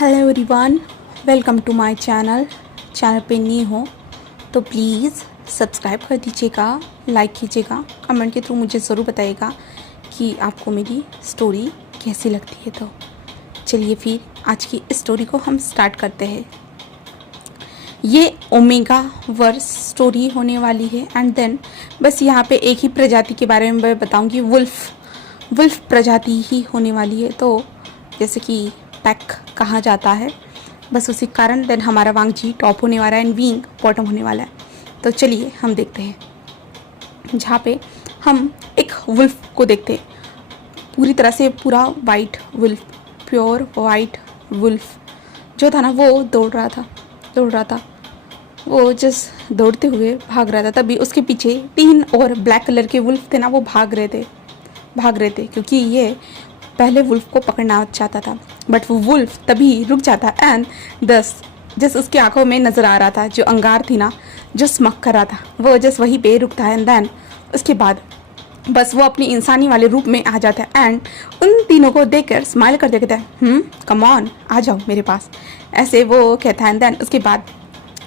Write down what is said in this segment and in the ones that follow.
Hello everyone, welcome to my channel पे new हो तो प्लीज़ सब्सक्राइब कर दीजिएगा, लाइक कीजिएगा, कमेंट के थ्रू मुझे ज़रूर बताइएगा कि आपको मेरी स्टोरी कैसी लगती है। तो चलिए फिर आज की स्टोरी को हम स्टार्ट करते हैं। ये ओमेगा वर्स स्टोरी होने वाली है एंड देन बस यहाँ पे एक ही प्रजाति के बारे में मैं बताऊँगी, वुल्फ प्रजाति ही होने वाली है। तो जैसे कि पैक कहा जाता है, बस उसी कारण देन हमारा वांग जी टॉप होने वाला है एंड विंग बॉटम होने वाला है। तो चलिए हम देखते हैं, जहाँ पे हम एक वुल्फ को देखते हैं, पूरी तरह से पूरा white wolf, pure white wolf जो था ना, वो दौड़ रहा था। वो जस्ट दौड़ते हुए भाग रहा था, तभी उसके पीछे 3 और ब्लैक कलर के वुल्फ थे ना, वो भाग रहे थे क्योंकि ये पहले वुल्फ को पकड़ना चाहता था। बट वो वुल्फ तभी रुक जाता एंड जस्ट उसकी आंखों में नज़र आ रहा था, जो अंगार थी ना, जो स्मक कर रहा था, वो जस्ट वहीं पे रुकता है एंड देन उसके बाद बस वो अपनी इंसानी वाले रूप में आ जाता है एंड उन तीनों को देखकर स्माइल करते कहता है कम ऑन, आ जाओ मेरे पास, ऐसे वो कहता है। एंड देन उसके बाद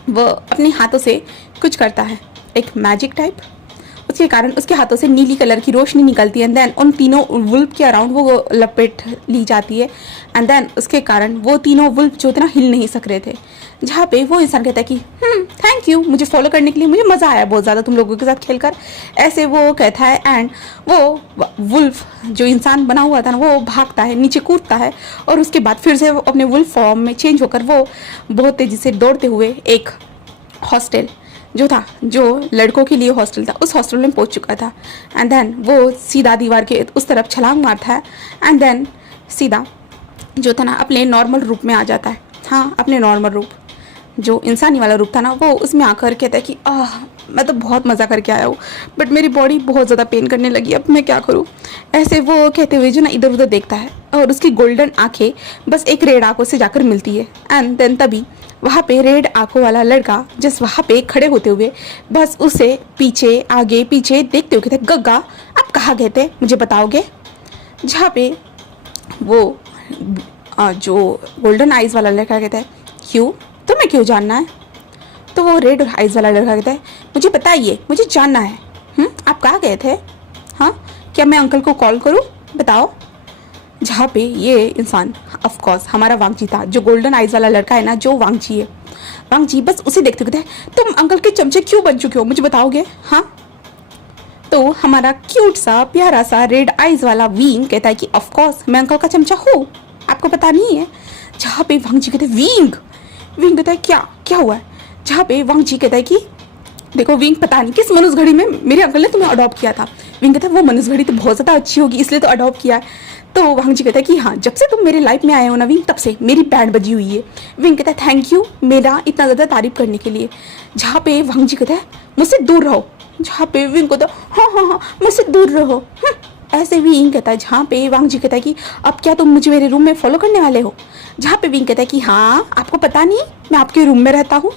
वो अपने हाथों से कुछ करता है, एक मैजिक टाइप, उसके कारण उसके हाथों से नीली कलर की रोशनी निकलती है एंड देन उन तीनों वुल्फ के अराउंड वो लपेट ली जाती है एंड देन उसके कारण वो तीनों वुल्फ जो थे ना, हिल नहीं सक रहे थे। जहाँ पे वो इंसान कहता है कि थैंक यू मुझे फॉलो करने के लिए, मुझे मज़ा आया बहुत ज़्यादा तुम लोगों के साथ खेलकर, ऐसे वो कहता है। एंड वो वुल्फ जो इंसान बना हुआ था ना, वो भागता है, नीचे कूदता है और उसके बाद फिर से वो अपने वुल्फ फॉर्म में चेंज होकर वो बहुत तेज़ी से दौड़ते हुए एक हॉस्टल जो था, जो लड़कों के लिए हॉस्टल था, उस हॉस्टल में पहुंच चुका था। एंड देन वो सीधा दीवार के उस तरफ छलांग मारता है एंड देन सीधा जो था ना अपने नॉर्मल रूप में आ जाता है। हाँ, अपने नॉर्मल रूप, जो इंसानी वाला रूप था ना, वो उसमें आकर कहता है कि मैं तो बहुत मज़ा करके आया हूँ, बट मेरी बॉडी बहुत ज़्यादा पेन करने लगी, अब मैं क्या करूँ। ऐसे वो कहते हुए जो ना इधर उधर देखता है और उसकी गोल्डन आंखें बस एक रेड आंखों से जाकर मिलती है एंड देन तभी वहाँ पे रेड आंखों वाला लड़का जिस वहाँ पे खड़े होते हुए बस उसे पीछे आगे पीछे देखते हुए कहते, गग्गा आप कहाँ गए थे, मुझे बताओगे। जहाँ पे वो जो गोल्डन आइज़ वाला लड़का कहता है, क्यों, तुम्हें क्यों जानना है। तो वो रेड आइज़ वाला लड़का कहता है, मुझे बताइए, मुझे जानना है। आप कहाँ गए थे, हाँ, क्या मैं अंकल को कॉल करूँ, बताओ। जहाँ पे ये इंसान ऑफ कोर्स हमारा वांगजी था, जो गोल्डन आइज वाला लड़का है ना, जो वांगजी है, वांगजी बस उसे देखते कहते हैं, तुम अंकल के चमचे क्यों बन चुके हो, मुझे बताओगे। हाँ, तो हमारा क्यूट सा प्यारा सा रेड आइज वाला विंग कहता है कि ऑफ कोर्स मैं अंकल का चमचा हूँ, आपको पता नहीं है। जहाँ पे वांगजी कहते हैं, विंग कहता है क्या क्या हुआ है। जहाँ पे वांगजी कहता है कि देखो विंग, पता नहीं किस मनुष्य घड़ी में मेरे अंकल ने तुम्हें अडॉप्ट किया था। विंग कहता है वो मनुष्य घड़ी तो बहुत ज़्यादा अच्छी होगी, इसलिए तो अडॉप्ट किया है। तो वांगजी कहता है कि हाँ, जब से तुम मेरे लाइफ में आए हो ना विंग, तब से मेरी बैंड बजी हुई है। विंग कहता है थैंक यू मेरा इतना ज़्यादा तारीफ करने के लिए। जहाँ पे वांगजी कहता है मुझसे दूर रहो। जहाँ पे विंग कहता है हाँ, मुझसे दूर रहो। ऐसे विंग कहता है। जहाँ पे वांगजी कहता है कि अब क्या तुम मुझे मेरे रूम में फॉलो करने वाले हो। जहाँ पे विंग कहता है कि हाँ, आपको पता नहीं मैं आपके रूम में रहता हूँ।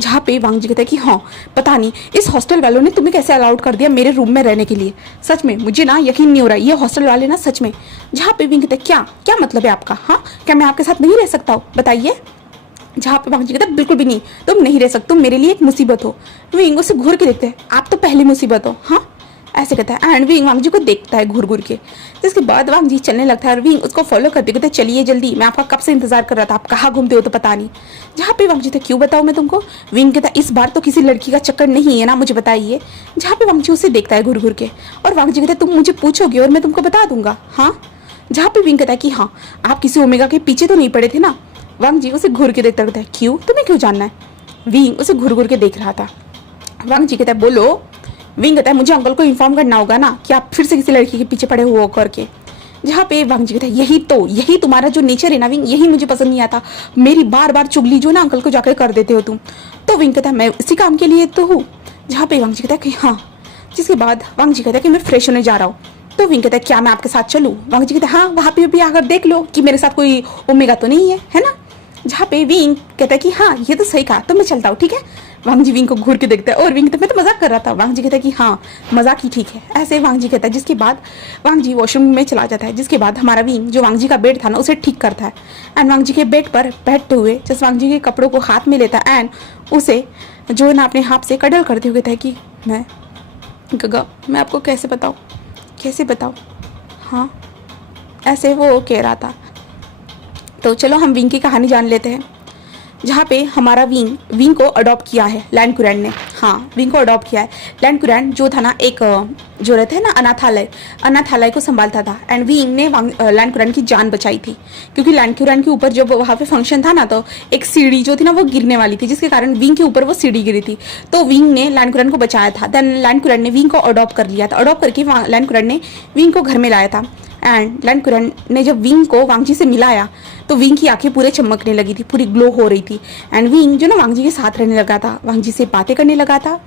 जहाँ पे वांगजी कहता है कि हाँ, पता नहीं इस हॉस्टल वालों ने तुम्हें कैसे अलाउड कर दिया मेरे रूम में रहने के लिए, सच में मुझे ना यकीन नहीं हो रहा, ये हॉस्टल वाले ना सच में। जहाँ पे विंग कहता है क्या क्या मतलब है आपका, हाँ, क्या मैं आपके साथ नहीं रह सकता हूँ, बताइए। जहाँ पे वांगजी कहता है बिल्कुल भी नहीं, तुम नहीं रह सकते, तुम मेरे लिए एक मुसीबत हो। विंग उसे घूर के देखते हैं, आप तो पहली मुसीबत हो, हाँ, ऐसे कहता है। एंड विंग वांगजी को देखता है घूर के। जिसके बाद वांगजी चलने लगता है और विंग उसको फॉलो करते कहते चलिए जल्दी, मैं आपका कब से इंतजार कर रहा था, आप कहाँ घूमते हो तो पता नहीं। जहाँ पे वांगजी था, क्यों बताऊँ मैं तुमको। विंग कहता है इस बार तो किसी लड़की का चक्कर नहीं है ना, मुझे बताइए। जहाँ पे वांगजी उसे देखता है घूर के और वांगजी कहता है तुम मुझे पूछोगे और मैं तुमको बता दूंगा, हाँ। जहाँ पे विंग कहता है कि हाँ, आप किसी ओमेगा के पीछे तो नहीं पड़े थे ना। वांगजी उसे घूर के देखता कहता है क्यों, तुम्हें क्यों जानना है। विंग उसे घूर के देख रहा था। वांगजी कहता है बोलो। विंग कहता है मुझे अंकल को इन्फॉर्म करना होगा ना कि आप फिर से किसी लड़की के पीछे पड़े हुए करके। जहाँ पे वांगजी कहता है यही तुम्हारा जो नेचर है ना विंग, यही मुझे पसंद नहीं आता, मेरी बार बार चुगली जो ना अंकल को जाकर कर देते हो तुम। तो विंग कहता है मैं इसी काम के लिए तो हूँ। जहाँ पे वांगजी कहता है कि हाँ। जिसके बाद वांगजी कहता है कि मैं फ्रेश होने जा रहा हूँ। तो विंग कहता है क्या मैं आपके साथ चलूँ। वांगजी कहता है हाँ, वहाँ पे भी आकर देख लो कि मेरे साथ कोई ओमेगा तो नहीं है, है ना। जहाँ पे विंग कहता है कि हाँ, ये तो सही कहा, तो मैं चलता हूँ, ठीक है। वांग जी विंग को घूर के देखता है और विंग कहता मैं तो मजाक कर रहा था। वांग जी कहता है कि हाँ मजाक ही ठीक है, ऐसे वांग जी कहता है। जिसके बाद वांग जी वॉशरूम में चला जाता है। जिसके बाद हमारा विंग जो वांग जी का बेड था ना उसे ठीक करता है एंड वांग जी के बेड पर बैठते हुए जस्ट वांग जी के कपड़ों को हाथ में लेता है एंड उसे जो है ना अपने हाथ से कडल करते हुए कहता है कि मैं गगा मैं आपको कैसे बताऊँ हाँ, ऐसे वो कह रहा था। तो चलो हम विंग की कहानी जान लेते हैं। जहाँ पे हमारा विंग को अडॉप्ट किया है लैंड कुरैन ने। हाँ, विंग को अडॉप्ट किया है। लैंड कुरैन जो था ना एक जो रहते हैं ना अनाथालय को संभालता था एंड विंग ने लैंड कुरैन की जान बचाई थी। क्योंकि लैंड कुरैन के ऊपर जब वहाँ पे फंक्शन था ना तो एक सीढ़ी जो थी ना वो गिरने वाली थी, जिसके कारण विंग के ऊपर वो सीढ़ी गिरी थी। तो विंग ने लैंड कुरैन को बचाया था। देन लैंड कुरैन ने विंग को अडॉप्ट कर लिया था। अडॉप्ट करके लैंड कुरैन ने विंग को घर में लाया था एंड लैंड कुरैन ने जब विंग को वांग जी से मिलाया तो विंग की आंखें पूरे चमकने लगी थी, पूरी ग्लो हो रही थी एंड विंग जो ना वांग जी के साथ रहने लगा था, वांग जी से बातें करने लगा था।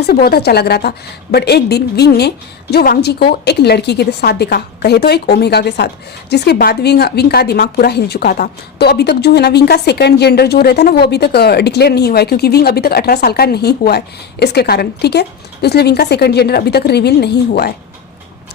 ऐसे बहुत अच्छा लग रहा था। बट एक दिन विंग ने जो वांग जी को एक लड़की के साथ देखा, कहे तो एक ओमेगा के साथ, जिसके बाद विंग का दिमाग पूरा हिल चुका था। तो अभी तक जो है ना विंग का सेकंड जेंडर जो रहता है ना वो अभी तक डिक्लेयर नहीं हुआ है, क्योंकि विंग अभी तक 18 साल का नहीं हुआ है इसके कारण, ठीक है। तो इसलिए विंग का सेकंड जेंडर अभी तक रिवील नहीं हुआ है।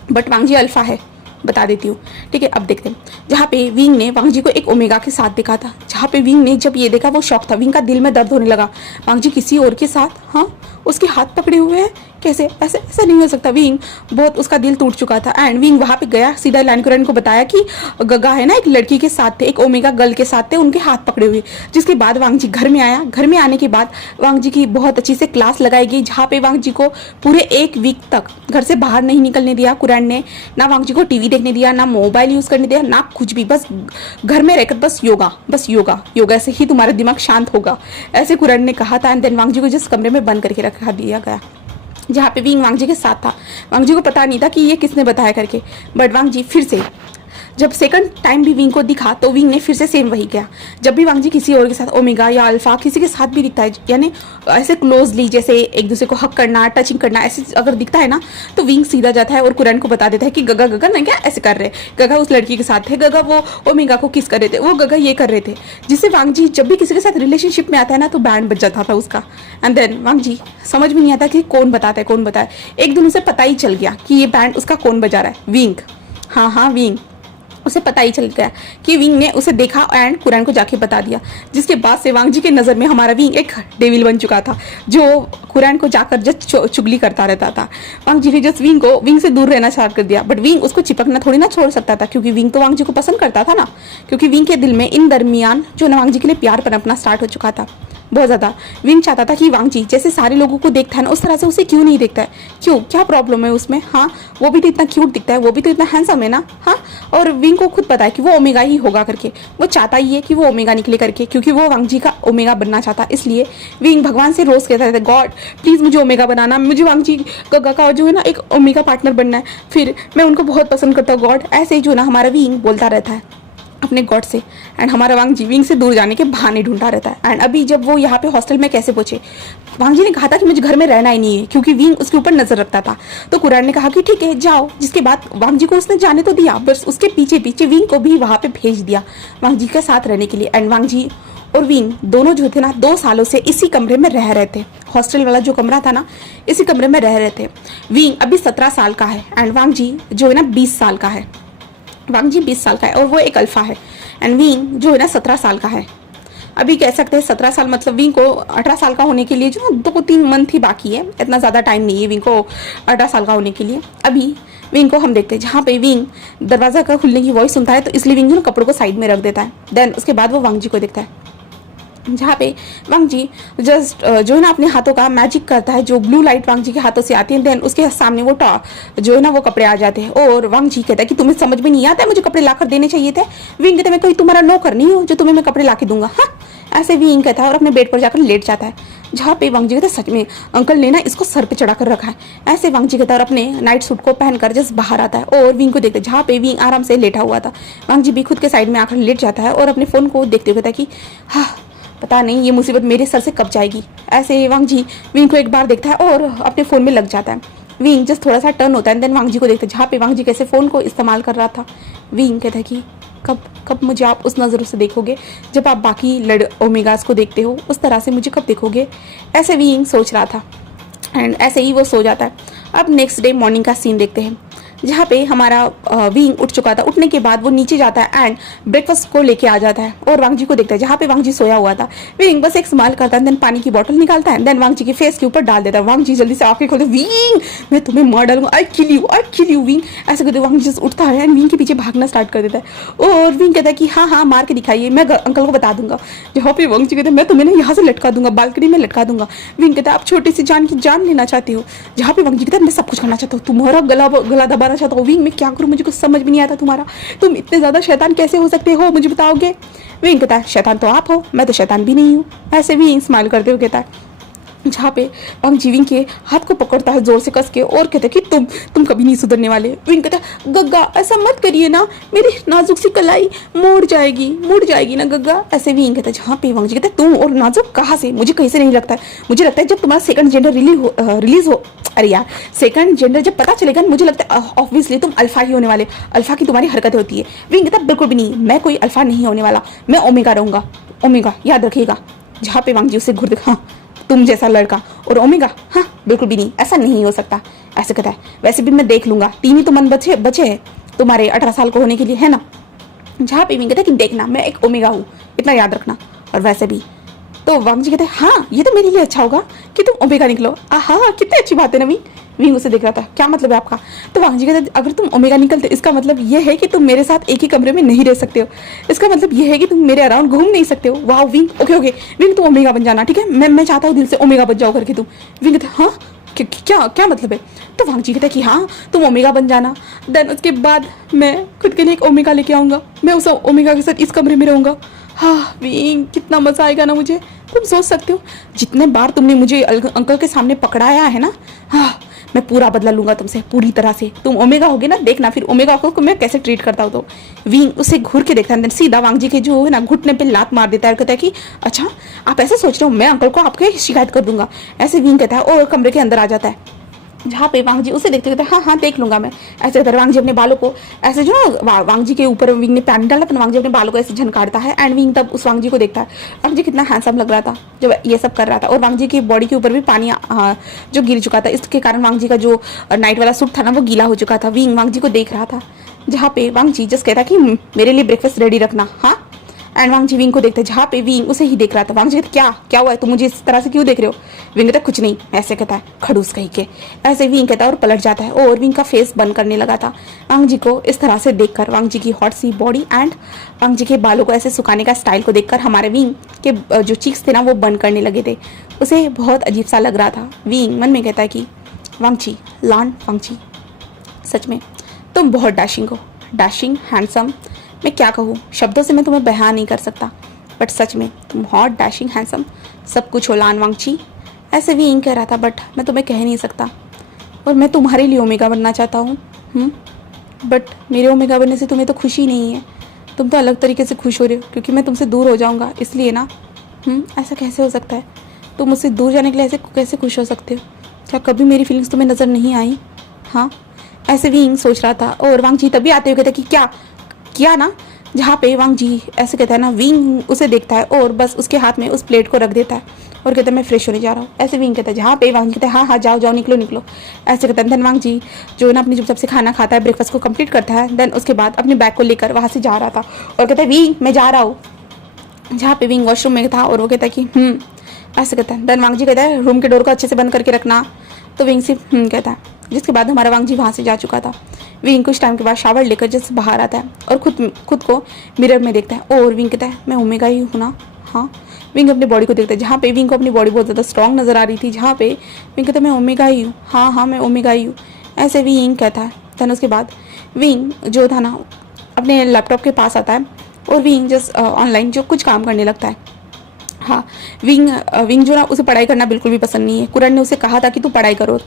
बट वांग जी अल्फा है, बता देती हूँ, ठीक है। अब देखते हैं। जहाँ पे विंग ने वांग जी को एक ओमेगा के साथ देखा था, जहाँ पे विंग ने जब ये देखा वो शॉक था। विंग का दिल में दर्द होने लगा। वांग जी किसी और के साथ, हाँ, उसके हाथ पकड़े हुए हैं, कैसे, ऐसे ऐसे नहीं हो सकता। विंग बहुत, उसका दिल टूट चुका था एंड विंग वहाँ पे गया, सीधा लैंड कुरैन को बताया कि गगा है ना एक लड़की के साथ थे, एक ओमेगा गर्ल के साथ थे, उनके हाथ पकड़े हुए। जिसके बाद वांग जी घर में आया। घर में आने के बाद वांग जी की बहुत अच्छी से क्लास लगाई गई, जहाँ पे वांग जी को पूरे एक वीक तक घर से बाहर नहीं निकलने दिया कुरैन ने। ना वांग जी को टीवी देखने दिया, ना मोबाइल यूज करने दिया, ना कुछ भी। बस घर में रहकर बस योगा से ही तुम्हारा दिमाग शांत होगा, ऐसे कुरैन ने कहा था। एंड देन वांग जी को जिस कमरे में बंद करके रखा दिया गया, जहाँ पे विंग वांग जी के साथ था। वांग जी को पता नहीं था कि ये किसने बताया करके। बट वांग जी फिर से जब सेकंड टाइम भी विंग को दिखा तो विंग ने फिर से सेम वही किया। जब भी वांग जी किसी और के साथ, ओमेगा या अल्फा, किसी के साथ भी दिखता है, यानी ऐसे क्लोजली जैसे एक दूसरे को हक करना, टचिंग करना, ऐसे अगर दिखता है ना तो विंग सीधा जाता है और कुरैन को बता देता है कि गगा नहीं क्या ऐसे कर रहे, गगा उस लड़की के साथ थे, गगा वो ओमेगा को किस कर रहे थे, वो गगा ये कर रहे थे। जिससे वांग जी जब भी किसी के साथ रिलेशनशिप में आता है ना तो बैंड बज जाता था उसका। एंड देन वांग जी समझ में नहीं आता कि कौन बताता है कौन बताए। एक दिन उसे पता ही चल गया कि ये बैंड उसका कौन बजा रहा है, विंग। हाँ, विंग, उसे पता ही चल गया कि विंग ने उसे देखा एंड कुरैन को जाके बता दिया। जिसके बाद से वांग जी के नज़र में हमारा विंग एक डेविल बन चुका था, जो कुरैन को जाकर जस्ट चुगली करता रहता था। वांग जी ने जस्ट विंग से दूर रहना स्टार्ट कर दिया। बट विंग उसको चिपकना थोड़ी ना छोड़ सकता था, क्योंकि विंग तो वांग जी को पसंद करता था ना। क्योंकि विंग के दिल में इन दरमियान जो ना वांग जी के लिए प्यार पनपना स्टार्ट हो चुका था बहुत ज़्यादा। विंग चाहता था कि वांग जी जैसे सारे लोगों को देखता है ना उस तरह से उसे क्यों नहीं देखता है, क्यों, क्या प्रॉब्लम है उसमें। हाँ, वो भी तो इतना क्यूट दिखता है, वो भी तो इतना हैंडसम है ना। हाँ, और विंग को खुद पता है कि वो ओमेगा ही होगा करके, वो चाहता ही है कि वो ओमेगा निकले करके, क्योंकि वो वांग जी का ओमेगा बनना चाहता। इसलिए विंग भगवान से रोज कहता रहता है, गॉड प्लीज़ मुझे ओमेगा बनाना, मुझे वांग जी गगा का जो है ना एक ओमेगा पार्टनर बनना है, फिर मैं उनको बहुत पसंद करता हूँ गॉड। ऐसे ही जो ना हमारा विंग बोलता रहता है अपने गॉड से। एंड हमारा वांग जी विंग से दूर जाने के बहाने ढूंढता रहता है। एंड अभी जब वो यहाँ पे हॉस्टल में कैसे पहुंचे, वांग जी ने कहा था कि मुझे घर में रहना ही नहीं है, क्योंकि विंग उसके ऊपर नजर रखता था। तो कुरैन ने कहा कि ठीक है जाओ। जिसके बाद वांग जी को उसने जाने तो दिया, बस उसके पीछे पीछे विंग को भी वहाँ पे भेज दिया वांग जी के साथ रहने के लिए। एंड वांग जी और विंग दोनों जो थे ना 2 सालों से इसी कमरे में रह रहे थे। हॉस्टल वाला जो कमरा था ना, इसी कमरे में रह रहे थे। विंग अभी 17 साल का है एंड वांग जी जो है ना 20 साल का है। वांग जी 20 साल का है और वो एक अल्फा है। एंड विंग जो है ना 17 साल का है। अभी कह सकते हैं 17 साल, मतलब विंग को 18 साल का होने के लिए जो 2-3 मंथ ही बाकी है, इतना ज़्यादा टाइम नहीं है विंग को 18 साल का होने के लिए। अभी विंग को हम देखते हैं, जहाँ पे विंग दरवाजा का खुलने की वॉइस सुनता है तो इसलिए विंग जो कपड़ों को साइड में रख देता है। देन उसके बाद वो वांग जी को देखता है, जहाँ पे वांग जी जस्ट जो है ना अपने हाथों का मैजिक करता है, जो ब्लू लाइट वांग जी के हाथों से आती है। देन उसके सामने वो जो है ना वो कपड़े आ जाते हैं और वांग जी कहता है कि तुम्हें समझ में नहीं आता है, मुझे कपड़े लाकर देने चाहिए थे। विंग कहता है मैं कोई तुम्हारा नौकर नहीं हूँ जो तुम्हें मैं कपड़े ला के दूंगा। हाँ, ऐसे विंग कहता है और अपने बेड पर जाकर लेट जाता है। जहाँ पे वांग जी कहता है सच में अंकल ने ना इसको सर पे चढ़ा कर रखा है, ऐसे वांग जी कहता है और अपने नाइट सूट को पहनकर जस्ट बाहर आता है और विंग को देखते हैं, जहाँ पे विंग आराम से लेटा हुआ था। वांग जी भी खुद के साइड में आकर लेट जाता है और अपने फोन को देखते हुए कहता है कि हाँ पता नहीं ये मुसीबत मेरे सर से कब जाएगी। ऐसे वांग जी विंग को एक बार देखता है और अपने फ़ोन में लग जाता है। विंग जस्ट थोड़ा सा टर्न होता है, देन वांग जी को देखता है जहाँ पे वांग जी कैसे फ़ोन को इस्तेमाल कर रहा था। विंग कहता है कि कब कब मुझे आप उस नज़रों से देखोगे जब आप बाकी ओमेगास को देखते हो, उस तरह से मुझे कब देखोगे, ऐसे विंग सोच रहा था। एंड ऐसे ही वो सो जाता है। अब नेक्स्ट डे मॉर्निंग का सीन देखते हैं जहाँ पे हमारा विंग उठ चुका था। उठने के बाद वो नीचे जाता है एंड ब्रेकफास्ट को लेके आ जाता है और वांग जी को देखता है जहाँ पे वांग जी सोया हुआ था। विंग बस एक स्माइल करता है, देन पानी की बोतल निकालता है, देन वांग जी के फेस के ऊपर डाल देता है। वांग जी जल्दी से आंखें खोलते, विंग मैं तुम्हें मार डालूंगा, आई किल यू विंग, ऐसे करते वांग जी उठता है एंड विंग के पीछे भागना स्टार्ट कर देता है। और विंग कहता है कि हाँ हाँ मार के दिखाइए, मैं अंकल को बता दूंगा। जहाँ पे वांग जी कहते हैं मैं तुम्हें ना यहाँ से लटका दूंगा, बालकनी में लटका दूंगा। विंग कहता है आप छोटी सी जान की जान लेना चाहते हो। जहाँ पे वांग जी कहता है मैं सब कुछ करना चाहता हूँ, तुम्हारा गला दबाना चाहता हूँ। विंग मैं क्या करूं, मुझे कुछ समझ भी नहीं आता तुम्हारा, तुम इतने ज्यादा शैतान कैसे हो सकते हो, मुझे बताओगे। विंग कहता है शैतान तो आप हो, मैं तो शैतान भी नहीं हूँ। ऐसे विंग स्माइल करते हुए कहता है जहाँ पे वांग जी विंग के हाथ को पकड़ता है जोर से कस के और कहता है कि तुम कभी नहीं सुधरने वाले। विंग कहता है गग्गा ऐसा मत करिए ना, मेरी नाजुक सी कलाई मुड़ जाएगी ना गग्गा। ऐसे विंग कहता है जहाँ पे वांग जी कहता है तुम और नाजुक कहाँ से, मुझे कहीं से नहीं लगता है, मुझे लगता है जब तुम्हारा सेकंड जेंडर रिलीज हो, अरे यार सेकंड जेंडर जब पता चलेगा मुझे लगता है ऑब्वियसली तुम अल्फा ही होने वाले, अल्फा की तुम्हारी हरकतें होती है। विंग कहता है बिल्कुल भी नहीं, मैं कोई अल्फा नहीं होने वाला, मैं ओमेगा रहूंगा, ओमेगा याद रखिएगा। जहाँ पे वांग जी उससे घूर देखा, तुम जैसा लड़का और ओमेगा, हाँ बिल्कुल भी नहीं, ऐसा नहीं हो सकता। ऐसे कहता है वैसे भी मैं देख लूंगा, 3 ही तो मन बचे हैं तुम्हारे 18 साल को होने के लिए, है ना। जहाँ पे विंग कहता है कि देखना मैं एक ओमेगा हूँ, इतना याद रखना। और वैसे भी तो वांग जी कहते हैं हाँ ये तो मेरे लिए अच्छा होगा कि तुम ओमेगा निकलो। आहा कितनी अच्छी बात है ना। विंग उसे देख रहा था, क्या मतलब है आपका। तो वांग जी कहते अगर तुम ओमेगा निकलते इसका मतलब ये है कि तुम मेरे साथ एक ही कमरे में नहीं रह सकते हो, इसका मतलब ये है कि तुम मेरे अराउंड घूम नहीं सकते हो। वाह विंग, ओके विंग तुम ओमेगा बन जाना, ठीक है, मैं चाहता हूँ दिल से ओमेगा बन जाओ करके तुम। विंग कहते हाँ क्या मतलब है। तो वांग जी कहता है कि हाँ तुम ओमेगा बन जाना, देन उसके बाद मैं खुद के लिए एक ओमेगा लेके आऊंगा, मैं उस ओमेगा के साथ इस कमरे में रहूंगा। हाँ विंग कितना मजा आएगा ना मुझे। तुम सोच सकते हो जितने बार तुमने मुझे अंकल के सामने पकड़ाया है ना, हाँ मैं पूरा बदला लूंगा तुमसे पूरी तरह से। तुम ओमेगा होगे ना, देखना फिर ओमेगा को मैं कैसे ट्रीट करता हूँ। तो विंग उसे घूर के देखता है, सीधा वांग जी के जो है ना घुटने पे लात मार देता है और कहता है कि अच्छा आप ऐसे सोच रहे हो, मैं अंकल को आपके शिकायत कर दूंगा। ऐसे विंग कहता है और कमरे के अंदर आ जाता है। जहाँ पे वांग जी उसे देखते कहते हाँ देख लूंगा मैं। ऐसे कहते वांग जी अपने बालों को ऐसे जो ना वांग जी के ऊपर विंग ने पानी डाला तो वांग जी अपने बालों को ऐसे झनकारता है एंड विंग तब उस वांग जी को देखता है। वांग जी कितना हैंडसम लग रहा था जब ये सब कर रहा था और वांग जी की बॉडी के ऊपर भी पानी जो गिर चुका था, इसके कारण वांग जी का जो नाइट वाला सूट था ना वो गीला हो चुका था। विंग वांग जी को देख रहा था। जहाँ पे वांग जी जस्ट कहता कि मेरे लिए ब्रेकफास्ट रेडी रखना, हाँ। एंड वांग जी विंग को देखते जहाँ पे विंग उसे ही देख रहा था। वांग जी कहता क्या हुआ है, तुम मुझे इस तरह से क्यों देख रहे हो। विंग कहता कुछ नहीं, ऐसे कहता है खड़ूस कहीं के। ऐसे विंग कहता है और पलट जाता है और विंग का फेस बंद करने लगा था। वांग जी को इस तरह से देखकर, वांग जी की hot C body and Wang जी के बालों को ऐसे सुखाने का स्टाइल को देखकर हमारे विंग के जो चीक्स थे ना वो बंद करने लगे थे। उसे बहुत अजीब सा लग रहा था। विंग मन में कहता है कि वांग जी वांग जी सच में तुम बहुत डैशिंग हो, डैशिंग हैंडसम, मैं क्या कहूँ, शब्दों से मैं तुम्हें बयान नहीं कर सकता, बट सच में तुम हॉट डैशिंग हैंडसम सब कुछ हो लान वांग जी। ऐसे भी यही कह रहा था बट मैं तुम्हें कह नहीं सकता और मैं तुम्हारे लिए ओमेगा बनना चाहता हूँ। बट मेरे ओमेगा बनने से तुम्हें तो खुशी नहीं है, तुम तो अलग तरीके से खुश हो रहे हो क्योंकि मैं तुमसे दूर हो जाऊँगा इसलिए ना। ऐसा कैसे हो सकता है, तुम मुझसे दूर जाने के लिए ऐसे कैसे खुश हो सकते हो, क्या कभी मेरी फीलिंग्स तुम्हें नज़र नहीं आई। हाँ ऐसे भी सोच रहा था और वांग जी तभी आते हुए कहता कि क्या ना। जहाँ पे वांग जी ऐसे कहता है ना, विंग उसे देखता है और बस उसके हाथ में उस प्लेट को रख देता है और कहता है मैं फ्रेश होने जा रहा हूँ। ऐसे विंग कहता है जहाँ पे वांग जी कहता है हाँ जाओ निकलो। ऐसे कहता है देन वांग जी जो है ना अपनी चुपचाप से खाना खाता है, ब्रेकफास्ट को कंप्लीट करता है, देन उसके बाद अपने बैग को लेकर वहाँ से जा रहा था और कहता है विंग मैं जा रहा हूँ। जहाँ पे विंग वॉशरूम में था और वो कहता है कि ऐसे कहता है। देन वांग जी कहता है रूम के डोर को अच्छे से बंद करके रखना। तो विंग से कहता है, जिसके बाद हमारा वांग जी वहाँ से जा चुका था। विंग कुछ टाइम के बाद शावर लेकर जैसे बाहर आता है और खुद को मिरर में देखता है और विंग कहता है मैं ओमेगा ही हूँ ना। हाँ विंग अपनी बॉडी को देखता है, जहाँ पे विंग को अपनी बॉडी बहुत ज़्यादा स्ट्रॉन्ग नज़र आ रही थी, जहाँ पे विंग कहता है मैं ओमेगा ही हूँ, हाँ मैं ओमेगा ही हूँ। ऐसे विंग कहता है। देन उसके बाद विंग जो था ना अपने लैपटॉप के पास आता है और विंग जस्ट ऑनलाइन जो कुछ काम करने लगता है। हाँ, विंग जो ना उसे पढ़ाई करना बिल्कुल भी पसंद नहीं है। कुरन ने उसे कहा था कि तू पढ़ाई करो,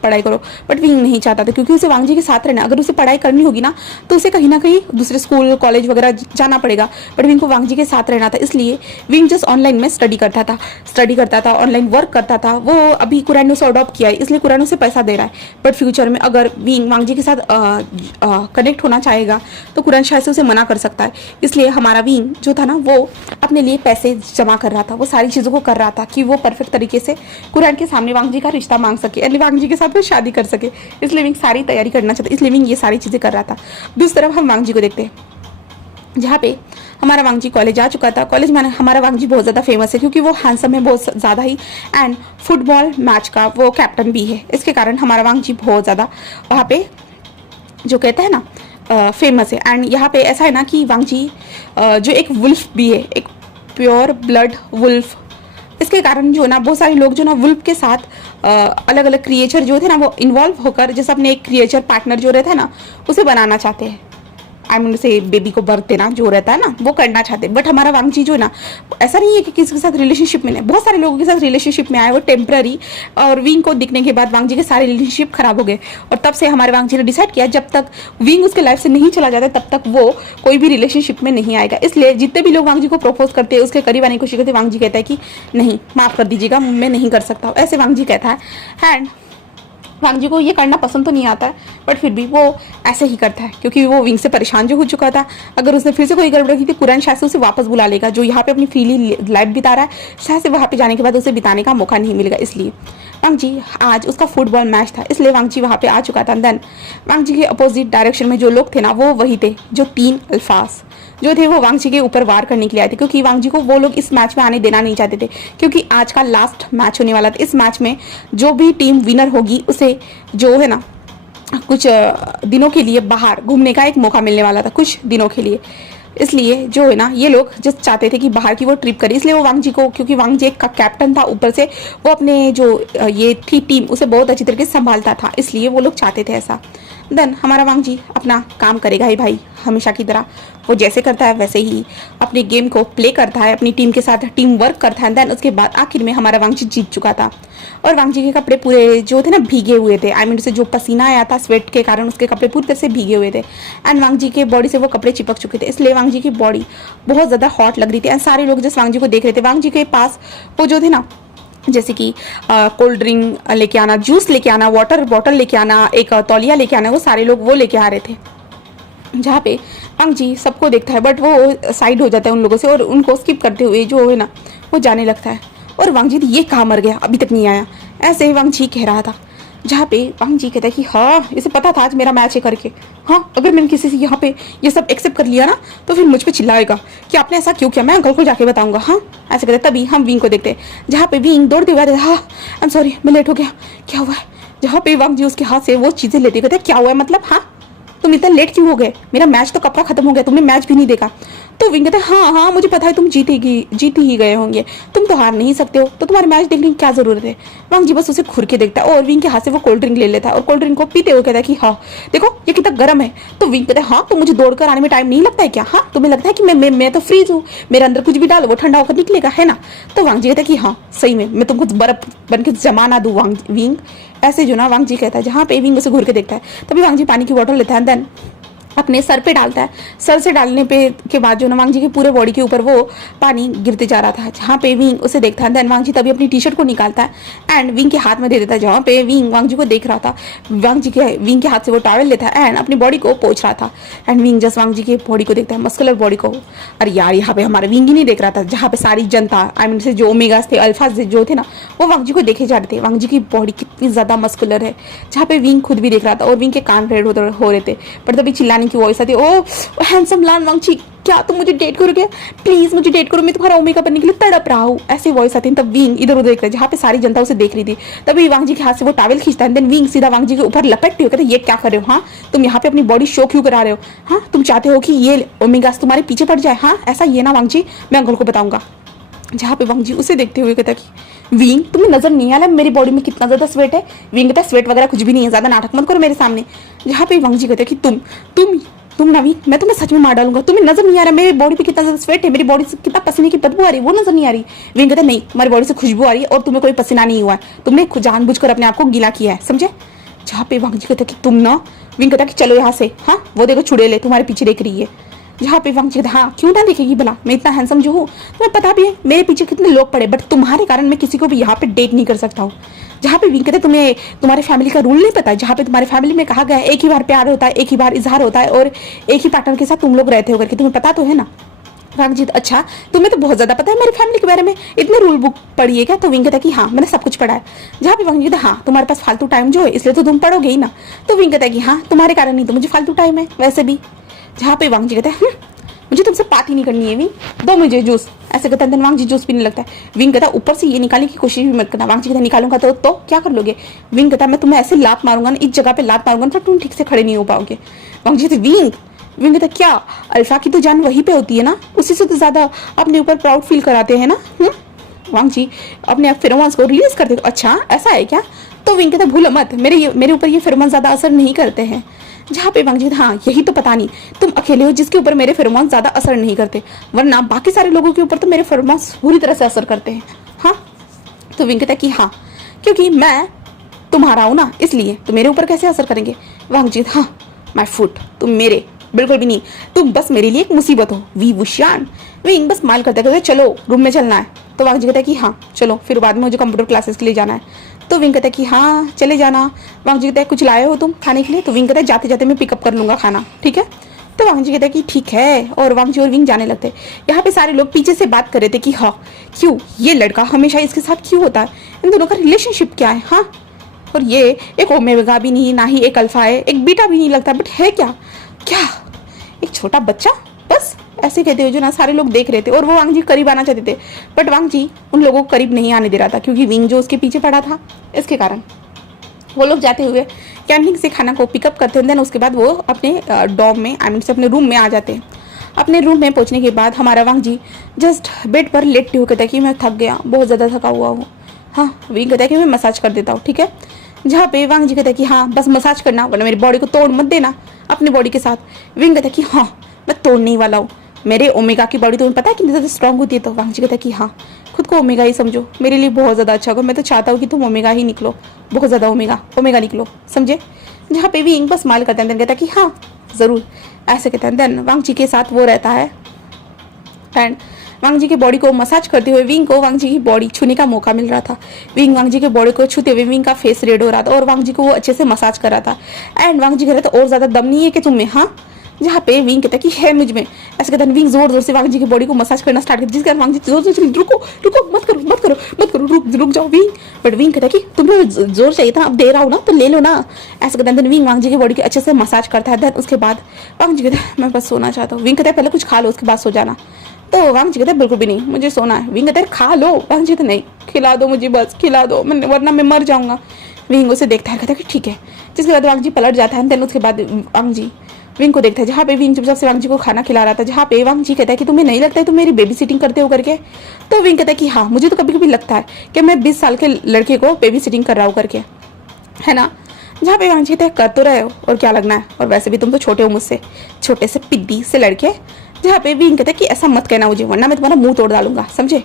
बट विंग नहीं चाहता था क्योंकि उसे वांग जी के साथ रहना। अगर उसे पढ़ाई करनी होगी ना तो उसे कहीं ना कहीं दूसरे स्कूल कॉलेज वगैरह जाना पड़ेगा, बट विंग को वांग जी के साथ रहना था। इसलिए विंग जस्ट ऑनलाइन में स्टडी करता था, ऑनलाइन वर्क करता था। वो अभी कुरैन ने उसे अडॉप्ट किया है, इसलिए कुरैन उसे पैसा दे रहा है। बट फ्यूचर में अगर विंग वांग जी के साथ कनेक्ट होना चाहेगा तो कुरैन शायद से उसे मना कर सकता है। इसलिए हमारा विंग जो था ना वो अपने लिए पैसे जमा कर रहा था, वो सारी चीज़ों को कर रहा था कि वो परफेक्ट तरीके से कुरैन के सामने वांग जी का रिश्ता मांग सके, यानी वांग जी के साथ वो शादी कर सके। इसलिए विंग सारी तैयारी करना चाहता, इसलिए विंग ये सारी चीज़ें कर रहा था। दूसरी तरफ हम वांग जी को देखते हैं, जहाँ पे हमारा वांग जी कॉलेज आ चुका था। कॉलेज में हमारा वांग जी बहुत ज़्यादा फेमस है क्योंकि वो हैंडसम है बहुत ज़्यादा ही, एंड फुटबॉल मैच का वो कैप्टन भी है। इसके कारण हमारा वांग जी बहुत ज़्यादा वहाँ पे जो कहते हैं ना फेमस है। एंड यहाँ पे ऐसा है ना कि वांग जी जो एक वुल्फ भी है, एक प्योर ब्लड वुल्फ। इसके कारण जो ना बहुत सारे लोग जो ना वुल्फ के साथ अलग अलग क्रिएचर जो थे ना वो इन्वॉल्व होकर जैसे अपने एक क्रिएचर पार्टनर जो रहता है ना उसे बनाना चाहते हैं। आई मीन से बेबी को बर्थ देना जो रहता है ना वो करना चाहते हैं। बट हमारा वांग जी जो है ना ऐसा नहीं है कि किसी के साथ रिलेशनशिप में नहीं, बहुत सारे लोगों के साथ रिलेशनशिप में आए, वो टेम्पररी। और विंग को दिखने के बाद वांग जी के सारे रिलेशनशिप खराब हो गए, और तब से हमारे वांग जी ने डिसाइड किया जब तक विंग उसके लाइफ से नहीं चला जाता तब तक वो कोई भी रिलेशनशिप में नहीं आएगा। इसलिए जितने भी लोग वांग जी को प्रपोज करते हैं उसके करीब आने की कोशिश करते हैं, वांग जी कहता है कि नहीं, माफ कर दीजिएगा, मैं नहीं कर सकता, ऐसे वांग जी कहता है। एंड वांग जी को ये करना पसंद तो नहीं आता है, बट फिर भी वो ऐसे ही करता है क्योंकि वो विंग से परेशान जो हो चुका था। अगर उसने फिर से कोई गड़बड़ की थी कुरैन शायद से उसे वापस बुला लेगा, जो यहाँ पे अपनी फ्रीली लाइफ बिता रहा है शायद से वहाँ पे जाने के बाद उसे बिताने का मौका नहीं मिलेगा। इसलिए वांग जी आज उसका फुटबॉल मैच था, इसलिए वांग जी वहाँ पे आ चुका था। देन वांग जी के अपोजिट डायरेक्शन में जो लोग थे ना वो वही थे जो 3 अल्फाज जो थे वो वांग जी के ऊपर वार करने के लिए आए थे, क्योंकि वांग जी को वो लोग इस मैच में आने देना नहीं चाहते थे, क्योंकि आज का लास्ट मैच होने वाला था। इस मैच में जो भी टीम विनर होगी उसे जो है ना कुछ दिनों के लिए बाहर घूमने का एक मौका मिलने वाला था, कुछ दिनों के लिए। इसलिए जो है ना ये लोग जस्ट चाहते थे कि बाहर की वो ट्रिप करे, इसलिए वो वांग जी को, क्योंकि वांग जी एक कैप्टन था, ऊपर से वो अपने जो ये थी टीम उसे बहुत अच्छी तरीके से संभालता था, इसलिए वो लोग चाहते थे ऐसा। देन हमारा वांग जी अपना काम करेगा ही भाई, हमेशा की तरह वो जैसे करता है वैसे ही अपने गेम को प्ले करता है, अपनी टीम के साथ टीम वर्क करता है। देन उसके बाद आखिर में हमारा वांग जी जीत चुका था, और वांग जी के कपड़े पूरे जो थे ना भीगे हुए थे। आई मीन उसे जो पसीना आया था स्वेट के कारण उसके कपड़े पूरी तरह से भीगे हुए थे, एंड वांग जी के बॉडी से वो कपड़े चिपक चुके थे, इसलिए वांग जी की बॉडी बहुत ज़्यादा हॉट लग रही थी। एंड सारे लोग जिस वांग जी को देख रहे थे, वांग जी के पास वो जो थे ना जैसे कि कोल्ड ड्रिंक लेके आना, जूस लेके आना, वाटर बॉटल लेके आना, एक तौलिया लेके आना, वो सारे लोग वो लेके आ रहे थे। जहाँ पे वांग जी सबको देखता है बट वो साइड हो जाता है उन लोगों से, और उनको स्किप करते हुए जो है ना वो जाने लगता है। और वांग जी ये कहाँ मर गया, अभी तक नहीं आया, ऐसे ही वांग जी कह रहा था। जहाँ पे वांग जी कहता है कि हाँ इसे पता था आज मेरा मैच है करके, हाँ अगर मैंने किसी से यहाँ पे ये सब एक्सेप्ट कर लिया ना तो फिर मुझ पे चिल्लाएगा कि आपने ऐसा क्यों किया, मैं अंकल को जाके बताऊंगा। हाँ ऐसे कहते, तभी हम विंग को देखते हैं जहाँ पे विंग दौड़ते हुए, हाँ आई एम सॉरी मैं लेट हो गया, क्या हुआ है। जहाँ पे वांग जी उसके हाथ से वो चीज़ें लेते कहते क्या हुआ है, मतलब हाँ तुम इतना लेट क्यों हो गए, मेरा मैच तो कब का खत्म हो गया, तुमने मैच भी नहीं देखा। तो विंग कहते हाँ हाँ मुझे पता है तुम जीत ही गए होंगे, तुम तो हार नहीं सकते हो, तो तुम्हारे मैच देखने की क्या जरूरत है। वांग जी बस उसे घूर के देखता है और विंग के हाथ से वो कोल्ड ड्रिंक ले लेता है और कोल्ड ड्रिंक को पीते हुए कहता है कि हाँ देखो ये कितना गर्म है। तो विंग कहता है हाँ तो मुझे दौड़कर आने में टाइम नहीं लगता है क्या, हाँ तुम्हें लगता है कि मैं तो फ्रीज हूँ, मेरे अंदर कुछ भी डालो वो ठंडा होकर निकलेगा, है ना। तो वांग जी कहता है कि हाँ सही में मैं तुमको बर्फ बन के जमा ना दूँ विंग, ऐसे जो ना वांग जी कहता है। जहाँ पे विंग उसे घूर के देखता है तभी वांग जी पानी की बोतल लेता है, देन अपने सर पे डालता है। सर से डालने पे के बाद जो ना वांग जी के पूरे बॉडी के ऊपर वो पानी गिरते जा रहा था। जहाँ पे विंग उसे देखता है, देन वांग जी तभी अपनी टी शर्ट को निकालता है एंड विंग के हाथ में दे देता है। जहाँ पे विंग वांग जी को देख रहा था, विंग के हाथ से वो टॉवल लेता है एंड अपनी बॉडी को पोंछ रहा था। एंड विंग जस्ट वांग जी के बॉडी को देखता है, मस्कुलर बॉडी को। अरे यार यहाँ पे हमारा विंग ही नहीं देख रहा था, जहाँ पे सारी जनता आई मीन से जो ओमेगास थे, अल्फाज जो थे ना वो वांग जी को देखे जा रहे थे। वांग जी की बॉडी कितनी ज़्यादा मस्कुलर है, जहाँ पे विंग खुद भी देख रहा था और विंग के कान रेड हो रहे थे। पर तभी चिल्लाने की वॉइस आती, ओ हैंडसम लान वांग जी क्या तुम मुझे डेट करोगे, प्लीज मुझे डेट करो, मैं तुम्हारा ओमेगा बनने के लिए तड़प रहा हूँ। ऐसी वॉइस आती है। तब विंग इधर उधर देख रहा है, जहाँ पे सारी जनता उसे देख रही थी। तभी वांग जी के हाथ से वो टॉवल खींचता है, देन विंग सीधा वांग जी के ऊपर लपटते हुए कहते ये क्या कर रहे हो, हाँ तुम यहाँ पे अपनी बॉडी शो क्यों करा रहे हो, हाँ तुम चाहते हो कि ये ओमेगास तुम्हारे पीछे पड़ जाए, हाँ ऐसा ये ना वांग जी, मैं अंकल को बताऊंगा। जहाँ पे वांग जी उसे देखते हुए कहता कि विंग तुम्हें नजर नहीं आ रहा मेरी बॉडी में कितना ज्यादा स्वेट है। विंग कहता है स्वेट वगैरह कुछ भी नहीं है, ज्यादा नाटक मत करो मेरे सामने। जहाँ पे वांग जी कहते कि तुम नवीन, मैं तुम्हें सच में मार डालूंगा। तुम्हें नजर नहीं आ रहा मेरी बॉडी पे कितना ज्यादा स्वेट है, मेरी बॉडी से कितना पसीने की बदबू आ रही है, वो नजर नहीं आ रही। विंग कहता नहीं, तुम्हारी बॉडी से खुशबू आ रही है और तुम्हें कोई पसीना नहीं हुआ है, तुमने जानबूझकर अपने आप को गीला किया है, समझे। जहाँ पे वांग जी कहता कि तुम ना, विंग कहता कि चलो यहाँ से, हाँ वो देखो छुड़ेले तुम्हारे पीछे देख रही है। जहाँ पे वांग जी कहता हाँ क्यों ना देखेगी भला, मैं इतना हैंडसम जो हूँ, तुम्हें पता भी है मेरे पीछे कितने लोग पड़े, बट तुम्हारे कारण मैं किसी को भी यहाँ पे डेट नहीं कर सकता हूँ। जहाँ पे विंग कहते तुम्हें तुम्हारे फैमिली का रूल नहीं पता है, जहाँ पे तुम्हारे फैमिली में कहा गया है एक ही बार प्यार होता है, एक ही बार इजहार होता है और एक ही पार्टनर के साथ तुम लोग रहते हो करके, तुम्हें पता तो है ना। वांगजीत अच्छा तुम्हें तो बहुत ज्यादा पता है मेरी फैमिली के बारे में, इतने रूल बुक पढ़ी है क्या। तो विंग कहता है कि हाँ मैंने सब कुछ पढ़ा है। जहाँ पे वांगजी कहता है हाँ तुम्हारे पास फालतू टाइम जो है इसलिए तो तुम पढ़ोगे ही ना। तो विंग कहता है कि हाँ तुम्हारे कारण नहीं तो मुझे फालतू टाइम है वैसे भी। जहाँ पे वांगजी कहता है मुझे तुमसे बात ही नहीं करनी है विंग, दो मुझे जूस, ऐसे कहता है। वांगजी जूस पीने लगता है। विंग कहता है ऊपर से ये निकालने की कोशिश भी मत करना। वांगजी कहता है निकालूंगा तो क्या कर लोगे। विंग कहता है मैं तुम्हें ऐसे लात मारूंगा ना, इस जगह पे लात मारूंगा तो तुम ठीक से खड़े नहीं हो पाओगे। वांगजी कहते विंग कहता क्या अल्फा की तो जान वहीं पे होती है ना, उसी से तो ज्यादा अपने ऊपर प्राउड फील कराते हैं ना। वांगजी अपने फेरोमोन्स को रिलीज करते हो, अच्छा ऐसा है क्या। तो विंग कहता भूलो मत मेरे ऊपर ये फेरोमोन ज्यादा असर नहीं करते हैं। जहाँ पे वांगजी हाँ यही तो पता नहीं, तुम अकेले हो जिसके ऊपर मेरे फेरोमोन ज्यादा असर नहीं करते, वरना बाकी सारे लोगों के ऊपर तो मेरे फेरोमोन्स पूरी तरह से असर करते हैं। हाँ तो विंग कहता कि हाँ क्योंकि मैं तुम्हारा हूं ना इसलिए, तो मेरे ऊपर कैसे असर करेंगे। वांगजी हाँ माय फुट, तुम मेरे बिल्कुल भी नहीं, तुम बस मेरे लिए एक मुसीबत हो वी वुशियान। विंग बस स्माइल करते कहते चलो रूम में चलना है। तो वांगजी कहता है कि हाँ चलो, फिर बाद में मुझे कंप्यूटर क्लासेस के लिए जाना है। तो विंग कहता है कि हाँ चले जाना। वांगजी कहता है कुछ लाए हो तुम खाने के लिए। तो विंग कहता है जाते जाते मैं पिकअप कर लूंगा खाना, ठीक है। तो वांगजी कहता है कि ठीक है, और वांगजी और विंग जाने लगते हैं। यहाँ पे सारे लोग पीछे से बात कर रहे थे कि हाँ क्यों ये लड़का हमेशा इसके साथ क्यों होता है, इन दोनों का रिलेशनशिप क्या है। हाँ और ये एक ओमेगा भी नहीं, ना ही एक अल्फा है, एक बीटा भी नहीं लगता, बट है क्या एक छोटा बच्चा, बस ऐसे कहते हुए जो ना सारे लोग देख रहे थे। और वो वांगजी करीब आना चाहते थे, बट वांगजी उन लोगों को करीब नहीं आने दे रहा था, क्योंकि विंग जो उसके पीछे पड़ा था इसके कारण। वो लोग जाते हुए कैंटीन से खाना को पिकअप करते हैं, देन उसके बाद वो अपने डॉम में आई मीन से अपने रूम में आ जाते हैं। अपने रूम में पहुंचने के बाद हमारा वांगजी जस्ट बेड पर लेटते हुए कहता है कि मैं थक गया, बहुत ज़्यादा थका हुआ हूँ। हाँ विंग कहता है कि मैं मसाज कर देता हूँ, ठीक है। जहाँ पे वांगजी कहता है कि हाँ बस मसाज करना, वरना मेरी बॉडी को तोड़ मत देना अपनी बॉडी के साथ। विंग कहता है कि हाँ मैं तोड़ने ही वाला हूँ, मेरे ओमेगा की बॉडी तुम्हें पता है कितनी ज़्यादा स्ट्रांग होती है। तो वांगजी कहता है कि हाँ खुद को ओमेगा ही समझो, मेरे लिए बहुत ज़्यादा अच्छा होगा, मैं तो चाहता हूँ कि तुम ओमेगा ही निकलो, बहुत ज़्यादा ओमेगा निकलो, समझे। जहाँ पे विंग बस स्माइल करता है, देन कहता है कि हाँ ज़रूर, ऐसे कहता है। देन वांगजी के साथ वो रहता है एंड वांगजी की बॉडी को मसाज करते हुए विंग को वांगजी की बॉडी छूने का मौका मिल रहा था। विंग वांगजी की बॉडी को छूते हुए विंग का फेस रेड हो रहा था और वांगजी को वो अच्छे से मसाज कर रहा था। एंड वांगजी कह रहा था और ज्यादा दम नहीं है कि तुम्हें। हाँ जहाँ पे विंग कहता है कि है मुझ में, ऐसे कहता है। विंग जोर जोर से वांगजी की बॉडी को मसाज करना स्टार्ट कर, जिसके कारण वांगजी जोर जोर से रुको मत करो रुक जाओ विंग। बट विंग कहता है कि तुम्हें जोर चाहिए था, अब दे रहा हूँ ना तो ले लो ना, ऐसे कहता है। विंग वांगजी की बॉडी को अच्छे से मसाज करता है। देन उसके बाद वांगजी कहता है मैं बस सोना चाहता हूँ। विंग कहता है पहले कुछ खा लो उसके बाद सो जाना। तो वांगजी कहता है बिल्कुल भी नहीं, मुझे सोना है। विंग कहता है खा लो। वांगजी कहता नहीं, खिला दो मुझे, बस खिला दो, वरना मैं मर जाऊंगा। विंग उसे देखता है, कहता है कि ठीक है। जिसके बाद वांगजी पलट जाता है। देन उसके बाद वांगजी विंग को देखता है, जहाँ पे विंग चुपचाप से वांगजी को खाना खिला रहा था। जहाँ पे वांगजी कहता है कि तुम्हें नहीं लगता है तुम मेरी बेबी सिटिंग करते हो करके। तो विंग कहता है कि हाँ मुझे तो कभी कभी लगता है कि मैं 20 साल के लड़के को बेबी सिटिंग कर रहा हूँ करके, है ना। जहाँ पे वांगजी कहता है कर तो रहे हो और क्या लगना है, और वैसे भी तुम तो छोटे हो मुझसे, छोटे से पिद्दी से लड़के। जहाँ पे विंग कहता है कि ऐसा मत कहना मुझे, वरना मैं तुम्हारा मुंह तोड़ डालूंगा, समझे,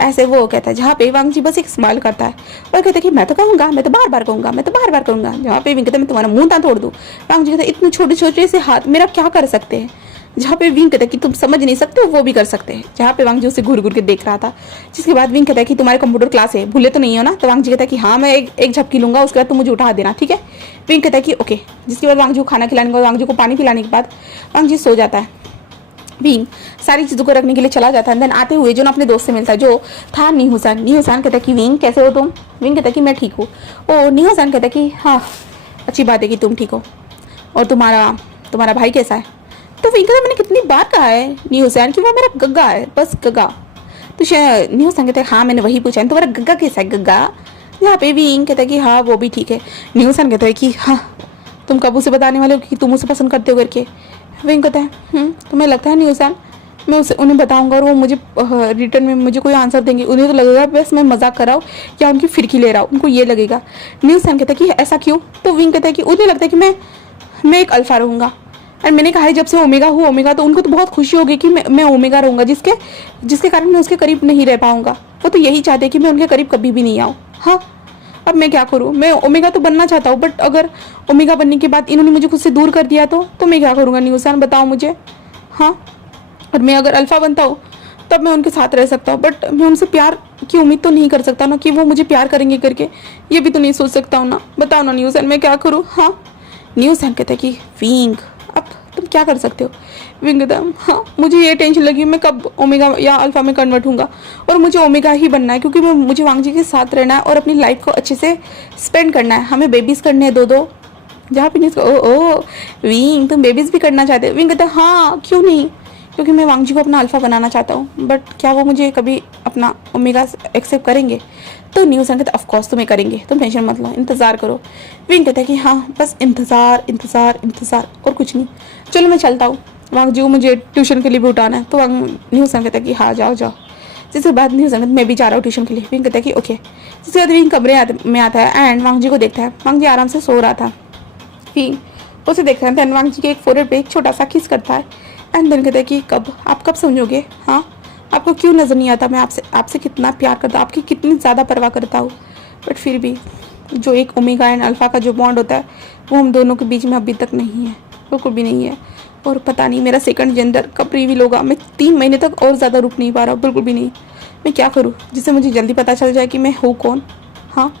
ऐसे वो कहता है। जहाँ पे वांगजी बस एक स्माइल करता है और कहता है कि मैं तो कहूँगा, मैं तो बार बार कहूँगा। जहाँ पे विंग कहता है मैं तुम्हारा मुंह ना तोड़ दूँ। वांगजी कहता है इतने छोटे छोटे से हाथ मेरा क्या कर सकते हैं। जहाँ पे विंग कहता है कि तुम समझ नहीं सकते वो भी कर सकते हैं। जहाँ पे वांगजी उसे घूर घूर के देख रहा था। जिसके बाद विंग कहता है कि तुम्हारे कंप्यूटर क्लास है, भूले तो नहीं हो ना। तो वांगजी कहता है कि हाँ मैं एक झपकी लूंगा, उसके बाद तुम मुझे उठा देना, ठीक है। विंग कहता है कि ओके। जिसके बाद वांगजी को खाना खिलाने के बाद वांगजी को पानी पिलाने के बाद वांगजी सो जाता है। विंग सारी चीज़ों को रखने के लिए चला जाता है। देन आते हुए जो ना अपने दोस्त से मिलता है, जो था नीहूसान कहता है कि विंग कैसे हो तुम। विंग कहता है कि मैं ठीक हूँ। ओ नीहूसान कहता है कि हाँ अच्छी बात है कि तुम ठीक हो, और तुम्हारा भाई कैसा है। तो विंग कहता है मैंने कितनी बार कहा है नीहूसान कि वो मेरा गग्गा है, बस गग्गा। तो नीहूसान कहता है हाँ मैंने वही पूछा है, तुम्हारा गग्गा कैसा है गग्गा। यहाँ पे विंग कहता है कि हाँ वो भी ठीक है। नीहूसान कहता है कि हाँ तुम कब उसे बताने वाले हो कि तुम उसे पसंद करते हो करके। विंग कहता है तुम्हें लगता है न्यूसान मैं उन्हें बताऊंगा और वो मुझे रिटर्न में मुझे कोई आंसर देंगे, उन्हें तो लगेगा बस मैं मजाक कर रहा हूँ या उनकी फिरकी ले रहा हूँ, उनको ये लगेगा। न्यूसान कहता है कि ऐसा क्यों। तो विंग कहता है कि उन्हें लगता है कि मैं एक अल्फा रहूँगा, एंड मैंने कहा है जब से ओमेगा हूँ ओमेगा, तो उनको तो बहुत खुशी होगी कि मैं ओमेगा रहूँगा, जिसके कारण मैं उसके करीब नहीं रह पाऊँगा। वो तो यही चाहते कि मैं उनके करीब कभी भी नहीं आऊँ। हाँ, अब मैं क्या करूँ? मैं ओमेगा तो बनना चाहता हूँ, बट अगर ओमेगा बनने के बाद इन्होंने मुझे खुद से दूर कर दिया तो मैं क्या करूँगा न्यूसान, बताओ मुझे। हाँ, और मैं अगर अल्फ़ा बनता हूँ तब मैं उनके साथ रह सकता हूँ, बट मैं उनसे प्यार की उम्मीद तो नहीं कर सकता ना कि वो मुझे प्यार करेंगे करके, ये भी तो नहीं सोच सकता हूँ ना। बताओ ना न्यूसन, मैं क्या करूँ? हाँ, न्यूसन कहते हैं कि विंग अब तुम क्या कर सकते हो? विंग कहता है हाँ, मुझे ये टेंशन लगी मैं कब ओमेगा या अल्फ़ा में कन्वर्ट हूँगा, और मुझे ओमेगा ही बनना है क्योंकि मुझे वांग जी के साथ रहना है और अपनी लाइफ को अच्छे से स्पेंड करना है। हमें बेबीज़ करने हैं 2-2, जहाँ पे नहीं। ओ विंग, तुम बेबीज़ भी करना चाहते हो? विंग कहता है हाँ, क्यों नहीं, क्योंकि मैं वांग जी को अपना अल्फ़ा बनाना चाहता हूँ, बट क्या वो मुझे कभी अपना ओमेगा एक्सेप्ट करेंगे? तो न्यूसन कहते ऑफकोर्स तुम्हें करेंगे, तुम टेंशन मत लो, इंतज़ार करो। विंग कहते हैं कि हाँ, बस इंतज़ार इंतज़ार इंतज़ार और कुछ नहीं, चलो मैं चलता हूँ, वांग जी को मुझे ट्यूशन के लिए भी उठाना है। तो न्यूसन कहता है कि हाँ जाओ जाओ। जिसके बाद न्यूसन कहते मैं भी जा रहा हूँ ट्यूशन के लिए। विंग कहता है कि ओके। जिसके बाद विंग कमरे में आता है एंड वांग जी को देखता है। वांग जी आराम से सो रहा था। विंग उसे देखता है, देन वांग जी के एक फोरहेड पे एक छोटा सा किस करता है एंड देन कहता है कि आप कब समझोगे? हाँ, आपको क्यों नज़र नहीं आता मैं आपसे कितना प्यार करता हूँ, आपकी कितनी ज़्यादा परवाह करता हूँ, बट फिर भी जो एक ओमेगा एंड अल्फ़ा का जो बॉन्ड होता है वो हम दोनों के बीच में अभी तक नहीं है, बिल्कुल भी नहीं है। और पता नहीं मेरा सेकंड जेंडर कब रिवील होगा, मैं 3 महीने तक और ज़्यादा रुक नहीं पा रहा हूँ, बिल्कुल भी नहीं। मैं क्या करूँ जिससे मुझे जल्दी पता चल जाए कि मैं हूँ कौन? हाँ,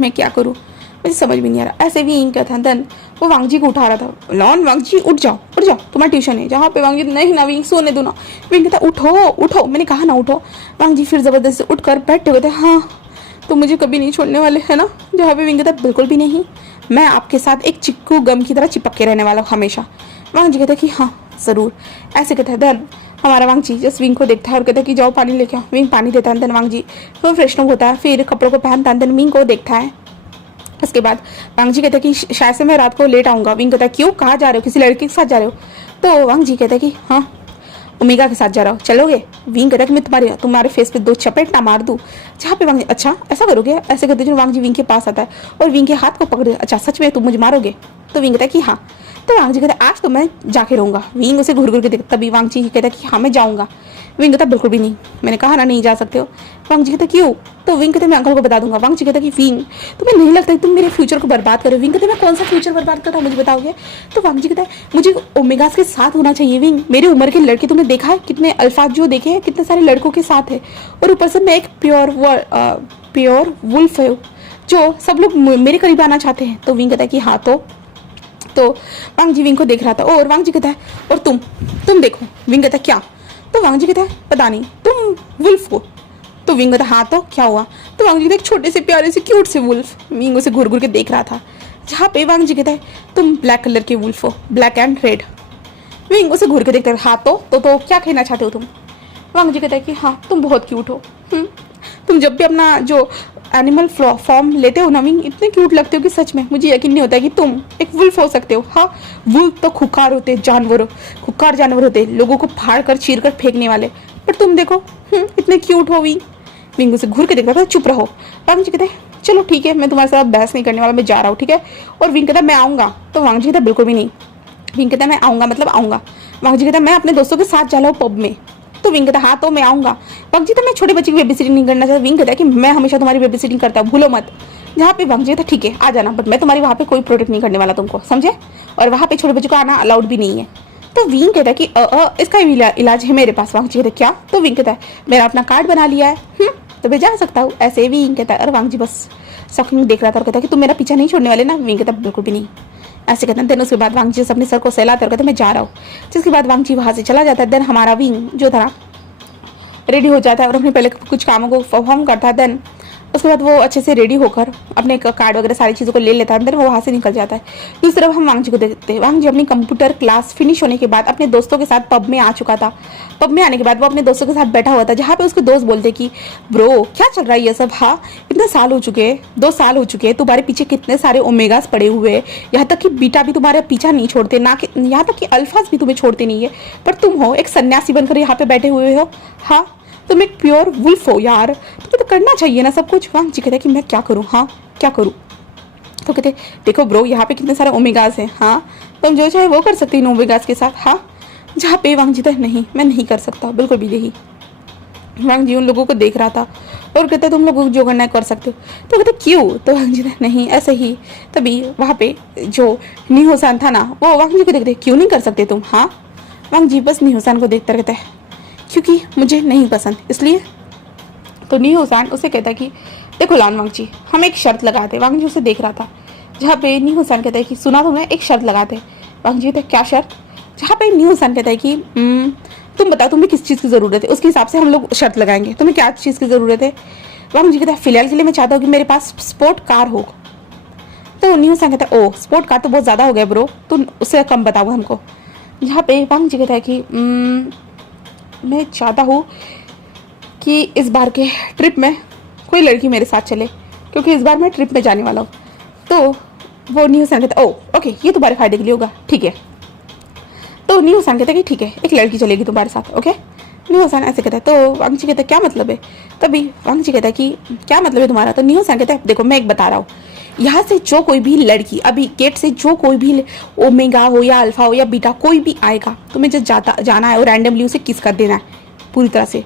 मैं क्या करूँ, मुझे समझ भी नहीं आ रहा। ऐसे भी यहीं क्या था, देन वो वांग जी को उठा रहा था। लॉन, वांग जी उठ जाओ तुम्हारा ट्यूशन है। जहाँ पे वांग जी नहीं ना विंग सोने दो ना। विंग कहता उठो, मैंने कहा ना उठो। वांग जी फिर जबरदस्ती उठ कर बैठे हुए थे। हाँ, तो मुझे कभी नहीं छोड़ने वाले है ना? जहाँ पे विंग कहता बिल्कुल भी नहीं, मैं आपके साथ एक चिक्कू गम की तरह चिपक के रहने वाला हूँ हमेशा। वांग जी कहता कि हाँ ज़रूर, ऐसे कहता है। देन हमारा वांग जी जस्ट विंग को देखता है और कहता है कि जाओ पानी लेके आओ। विंग पानी देता है, देन वांग जी फिर फ्रेशनअप होता है, फिर कपड़ों को पहनता है, देन विंग को देखता है। उसके बाद वांग जी कहते हैं कि शायद से मैं रात को लेट आऊँगा। विंग कहता है क्यों, कहाँ जा रहे हो, किसी लड़के के साथ जा रहे हो? तो वांग जी कहते हैं कि हाँ, ओमेगा के साथ जा रहा हो, चलोगे? विंग कहता है कि मैं तुम्हारे फेस पे 2 चपेट ना मार दूँ। जहाँ पे वांग जी अच्छा ऐसा करोगे, ऐसे करते जो वांग जी विंग के पास आता है और विंग के हाथ को पकड़, अच्छा सच में तुम मुझे मारोगे? तो विंग कहता है कि हाँ। तो वांग जी कहता है आज तो मैं जाके रहूँगा। विंग उसे घूर घूर के देखता, तभी वांग जी कहता है कि हाँ मैं जाऊँगा। विंग कहता बिल्कुल भी नहीं, मैंने कहा ना नहीं जा सकते हो। वांग जी कहता क्यों? तो विंग कहते मैं अंकल को बता दूंगा। वांग जी कहता कि विंग तुम्हें नहीं लगता तुम मेरे फ्यूचर को बर्बाद करो? विंग कहते मैं कौन सा फ्यूचर बर्बाद कर रहा हूँ मुझे बताओगे? तो वांग जी कहता है मुझे ओमेगास के साथ होना चाहिए। विंग मेरी उम्र के लड़के तुमने देखा है कितने अल्फाज जो देखे हैं, कितने सारे लड़कों के साथ है, और ऊपर से मैं एक प्योर वुल्फ है जो सब लोग मेरे करीब आना चाहते हैं। तो विंग कहता है कि हाँ। तो वांग जी विंग को देख रहा था और वांग जी कहता है और तुम देखो। विंग कहता है क्या? तो वांग जी कहता है पता नहीं, तुम वुल्फ हो। तो विंग कहता हाँ तो क्या हुआ? तो वांग जी कहता एक छोटे से प्यारे से क्यूट से वुल्फ। विंग उसे घूर घूर के देख रहा था। जहाँ पे वांग जी कहता है तुम ब्लैक कलर के वुल्फ हो, ब्लैक एंड रेड। विंग उसे घूर के देखता है हाँ तो क्या कहना चाहते हो तुम? वांग जी कहता है कि हाँ तुम बहुत क्यूट हो। तुम जब भी अपना जो एनिमल फॉर्म लेते हो ना विंग, इतने क्यूट लगते हो कि सच में मुझे यकीन नहीं होता कि तुम एक वुल्फ हो सकते हो। हाँ, वुल्फ तो खुखार होते जानवर होते, लोगों को फाड़ कर चीर कर फेंकने वाले, पर तुम देखो इतने क्यूट हो। विंग उसे घूर के देख रहा था, चुप रहो। वांग जी कहते हैं चलो ठीक है, मैं तुम्हारे साथ बहस नहीं करने वाला, मैं जा रहा हूँ ठीक है। और विंग कहता मैं आऊँगा। तो वांग जी कहता बिल्कुल भी नहीं। विंग कहता मैं आऊँगा मतलब आऊँगा। वांग जी कहता मैं अपने दोस्तों के साथ जा रहा हूँ पब में। तो विंग कहता हाँ तो मैं आऊँगा। वांग जी तो मैं छोटे बच्चे की बेबी सिटिंग नहीं करना चाहता। विंग कहता है कि मैं हमेशा तुम्हारी बेबी सिटिंग करता हूँ, भूलो मत। जहाँ पे वांग जी था ठीक है आ जाना, बट मैं तुम्हारी वहाँ पे कोई प्रोटेक्ट नहीं करने वाला तुमको, समझे? और वहाँ पे छोटे बच्चों को आना अलाउड भी नहीं है। तो विंग कहता है कि इसका इलाज है मेरे पास। वांग जी कहता है क्या? तो विंग कहता है मेरा अपना कार्ड बना लिया है, तो मैं जा सकता हूँ। ऐसे विंग कहता है। और वांग जी बस शॉकिंग देख रहा था और कहता है कि तुम मेरा पीछा नहीं छोड़ने वाले ना? विंग कहता है बिल्कुल भी नहीं। ऐसे कहते हैं। देन उसके बाद वांग जी अपने सर को सहलाते और कहते मैं जा रहा हूँ। जिसके बाद वांग जी वहाँ से चला जाता है। देन हमारा विंग जो था रेडी हो जाता है और अपने पहले कुछ कामों को परफॉर्म करता है। देन उसके बाद वो अच्छे से रेडी होकर अपने कार्ड वगैरह सारी चीज़ों को ले लेता है, देन वो वहाँ से निकल जाता है। दूसरी तरफ हम वांग जी को देखते हैं। वांग जी अपनी कंप्यूटर क्लास फिनिश होने के बाद अपने दोस्तों के साथ पब में आ चुका था। पब में आने के बाद वो अपने दोस्तों के साथ बैठा हुआ था, जहाँ पे उसके दोस्त बोलते कि ब्रो क्या चल रहा है ये सब? हाँ, इतने साल हो चुके हैं, 2 साल हो चुके हैं, तुम्हारे पीछे कितने सारे ओमेगास पड़े हुए हैं, यहाँ तक कि बीटा भी तुम्हारा पीछा नहीं छोड़ते, ना कि यहाँ तक कि अल्फाज भी तुम्हें छोड़ते नहीं है, पर तुम हो एक सन्यासी बनकर यहाँ पे बैठे हुए हो। हाँ, तुम एक प्योर वुल्फ हो यार, तुम्हें तो करना चाहिए ना सब कुछ। वांग जी कहते हैं कि मैं क्या करूँ? हाँ क्या करूँ? तो कहते देखो ब्रो यहाँ पे कितने सारे ओमेगास हैं। हाँ, तुम जो चाहे वो कर सकती नो वेगास के साथ। हाँ, जहाँ पे वांग जी था नहीं, मैं नहीं कर सकता, बिल्कुल भी नहीं। वांग जी उन लोगों को देख रहा था और कहता तुम लोग जो करना है कर सकते हो। तो कहते क्यों? तो वांग जी था नहीं ऐसे ही। तभी वहाँ पे जो नीहोसान था ना, वो वांग जी को देखते क्यों नहीं कर सकते तुम? हाँ, वांग जी बस नीहोसान को देखता रहता है क्योंकि मुझे नहीं पसंद इसलिए। तो नीहोसान उसे कहता है कि देखो लान वांग जी, हम एक शर्त लगाते। वांग जी उसे देख रहा था, जहाँ पे नीहोसान कहता है कि सुना तुमने, एक शर्त लगाते। वांग जी कहते क्या शर्त? जहाँ पे नीहोसान कहता है कि तुम बताओ तुम्हें किस चीज़ की ज़रूरत है, उसके हिसाब से हम लोग शर्त लगाएंगे। तुम्हें क्या चीज़ की ज़रूरत है? वांग जी कहता है फिलहाल के लिए मैं चाहता हूँ कि मेरे पास स्पोर्ट कार हो। तो नीहोसान कहता है ओ स्पोर्ट कार तो बहुत ज़्यादा हो गया ब्रो, तुम उससे कम बताओ हमको। जहाँ पे वांग जी कहता है कि मैं चाहता हूँ कि इस बार के ट्रिप में कोई लड़की मेरे साथ चले, क्योंकि इस बार मैं ट्रिप में जाने वाला हूँ। तो वो नीहोसान कहता है ओ ओके, ये तुम्हारे फायदे के लिए होगा, ठीक है। तो नीहोसान कहता है कि ठीक है, एक लड़की चलेगी तुम्हारे साथ, ओके। नीहोसान ऐसे कहता है। तो वांग जी कहता है क्या मतलब है? तभी वांग जी कहता है कि क्या मतलब है तुम्हारा? तो नीहोसान कहता है देखो मैं एक बता रहा हूँ, यहाँ से जो कोई भी लड़की, अभी गेट से जो कोई भी ओमेगा हो या अल्फा हो या बीटा कोई भी आएगा, तुम्हें जब जाना है और रैंडमली उसे किस कर देना है पूरी तरह से,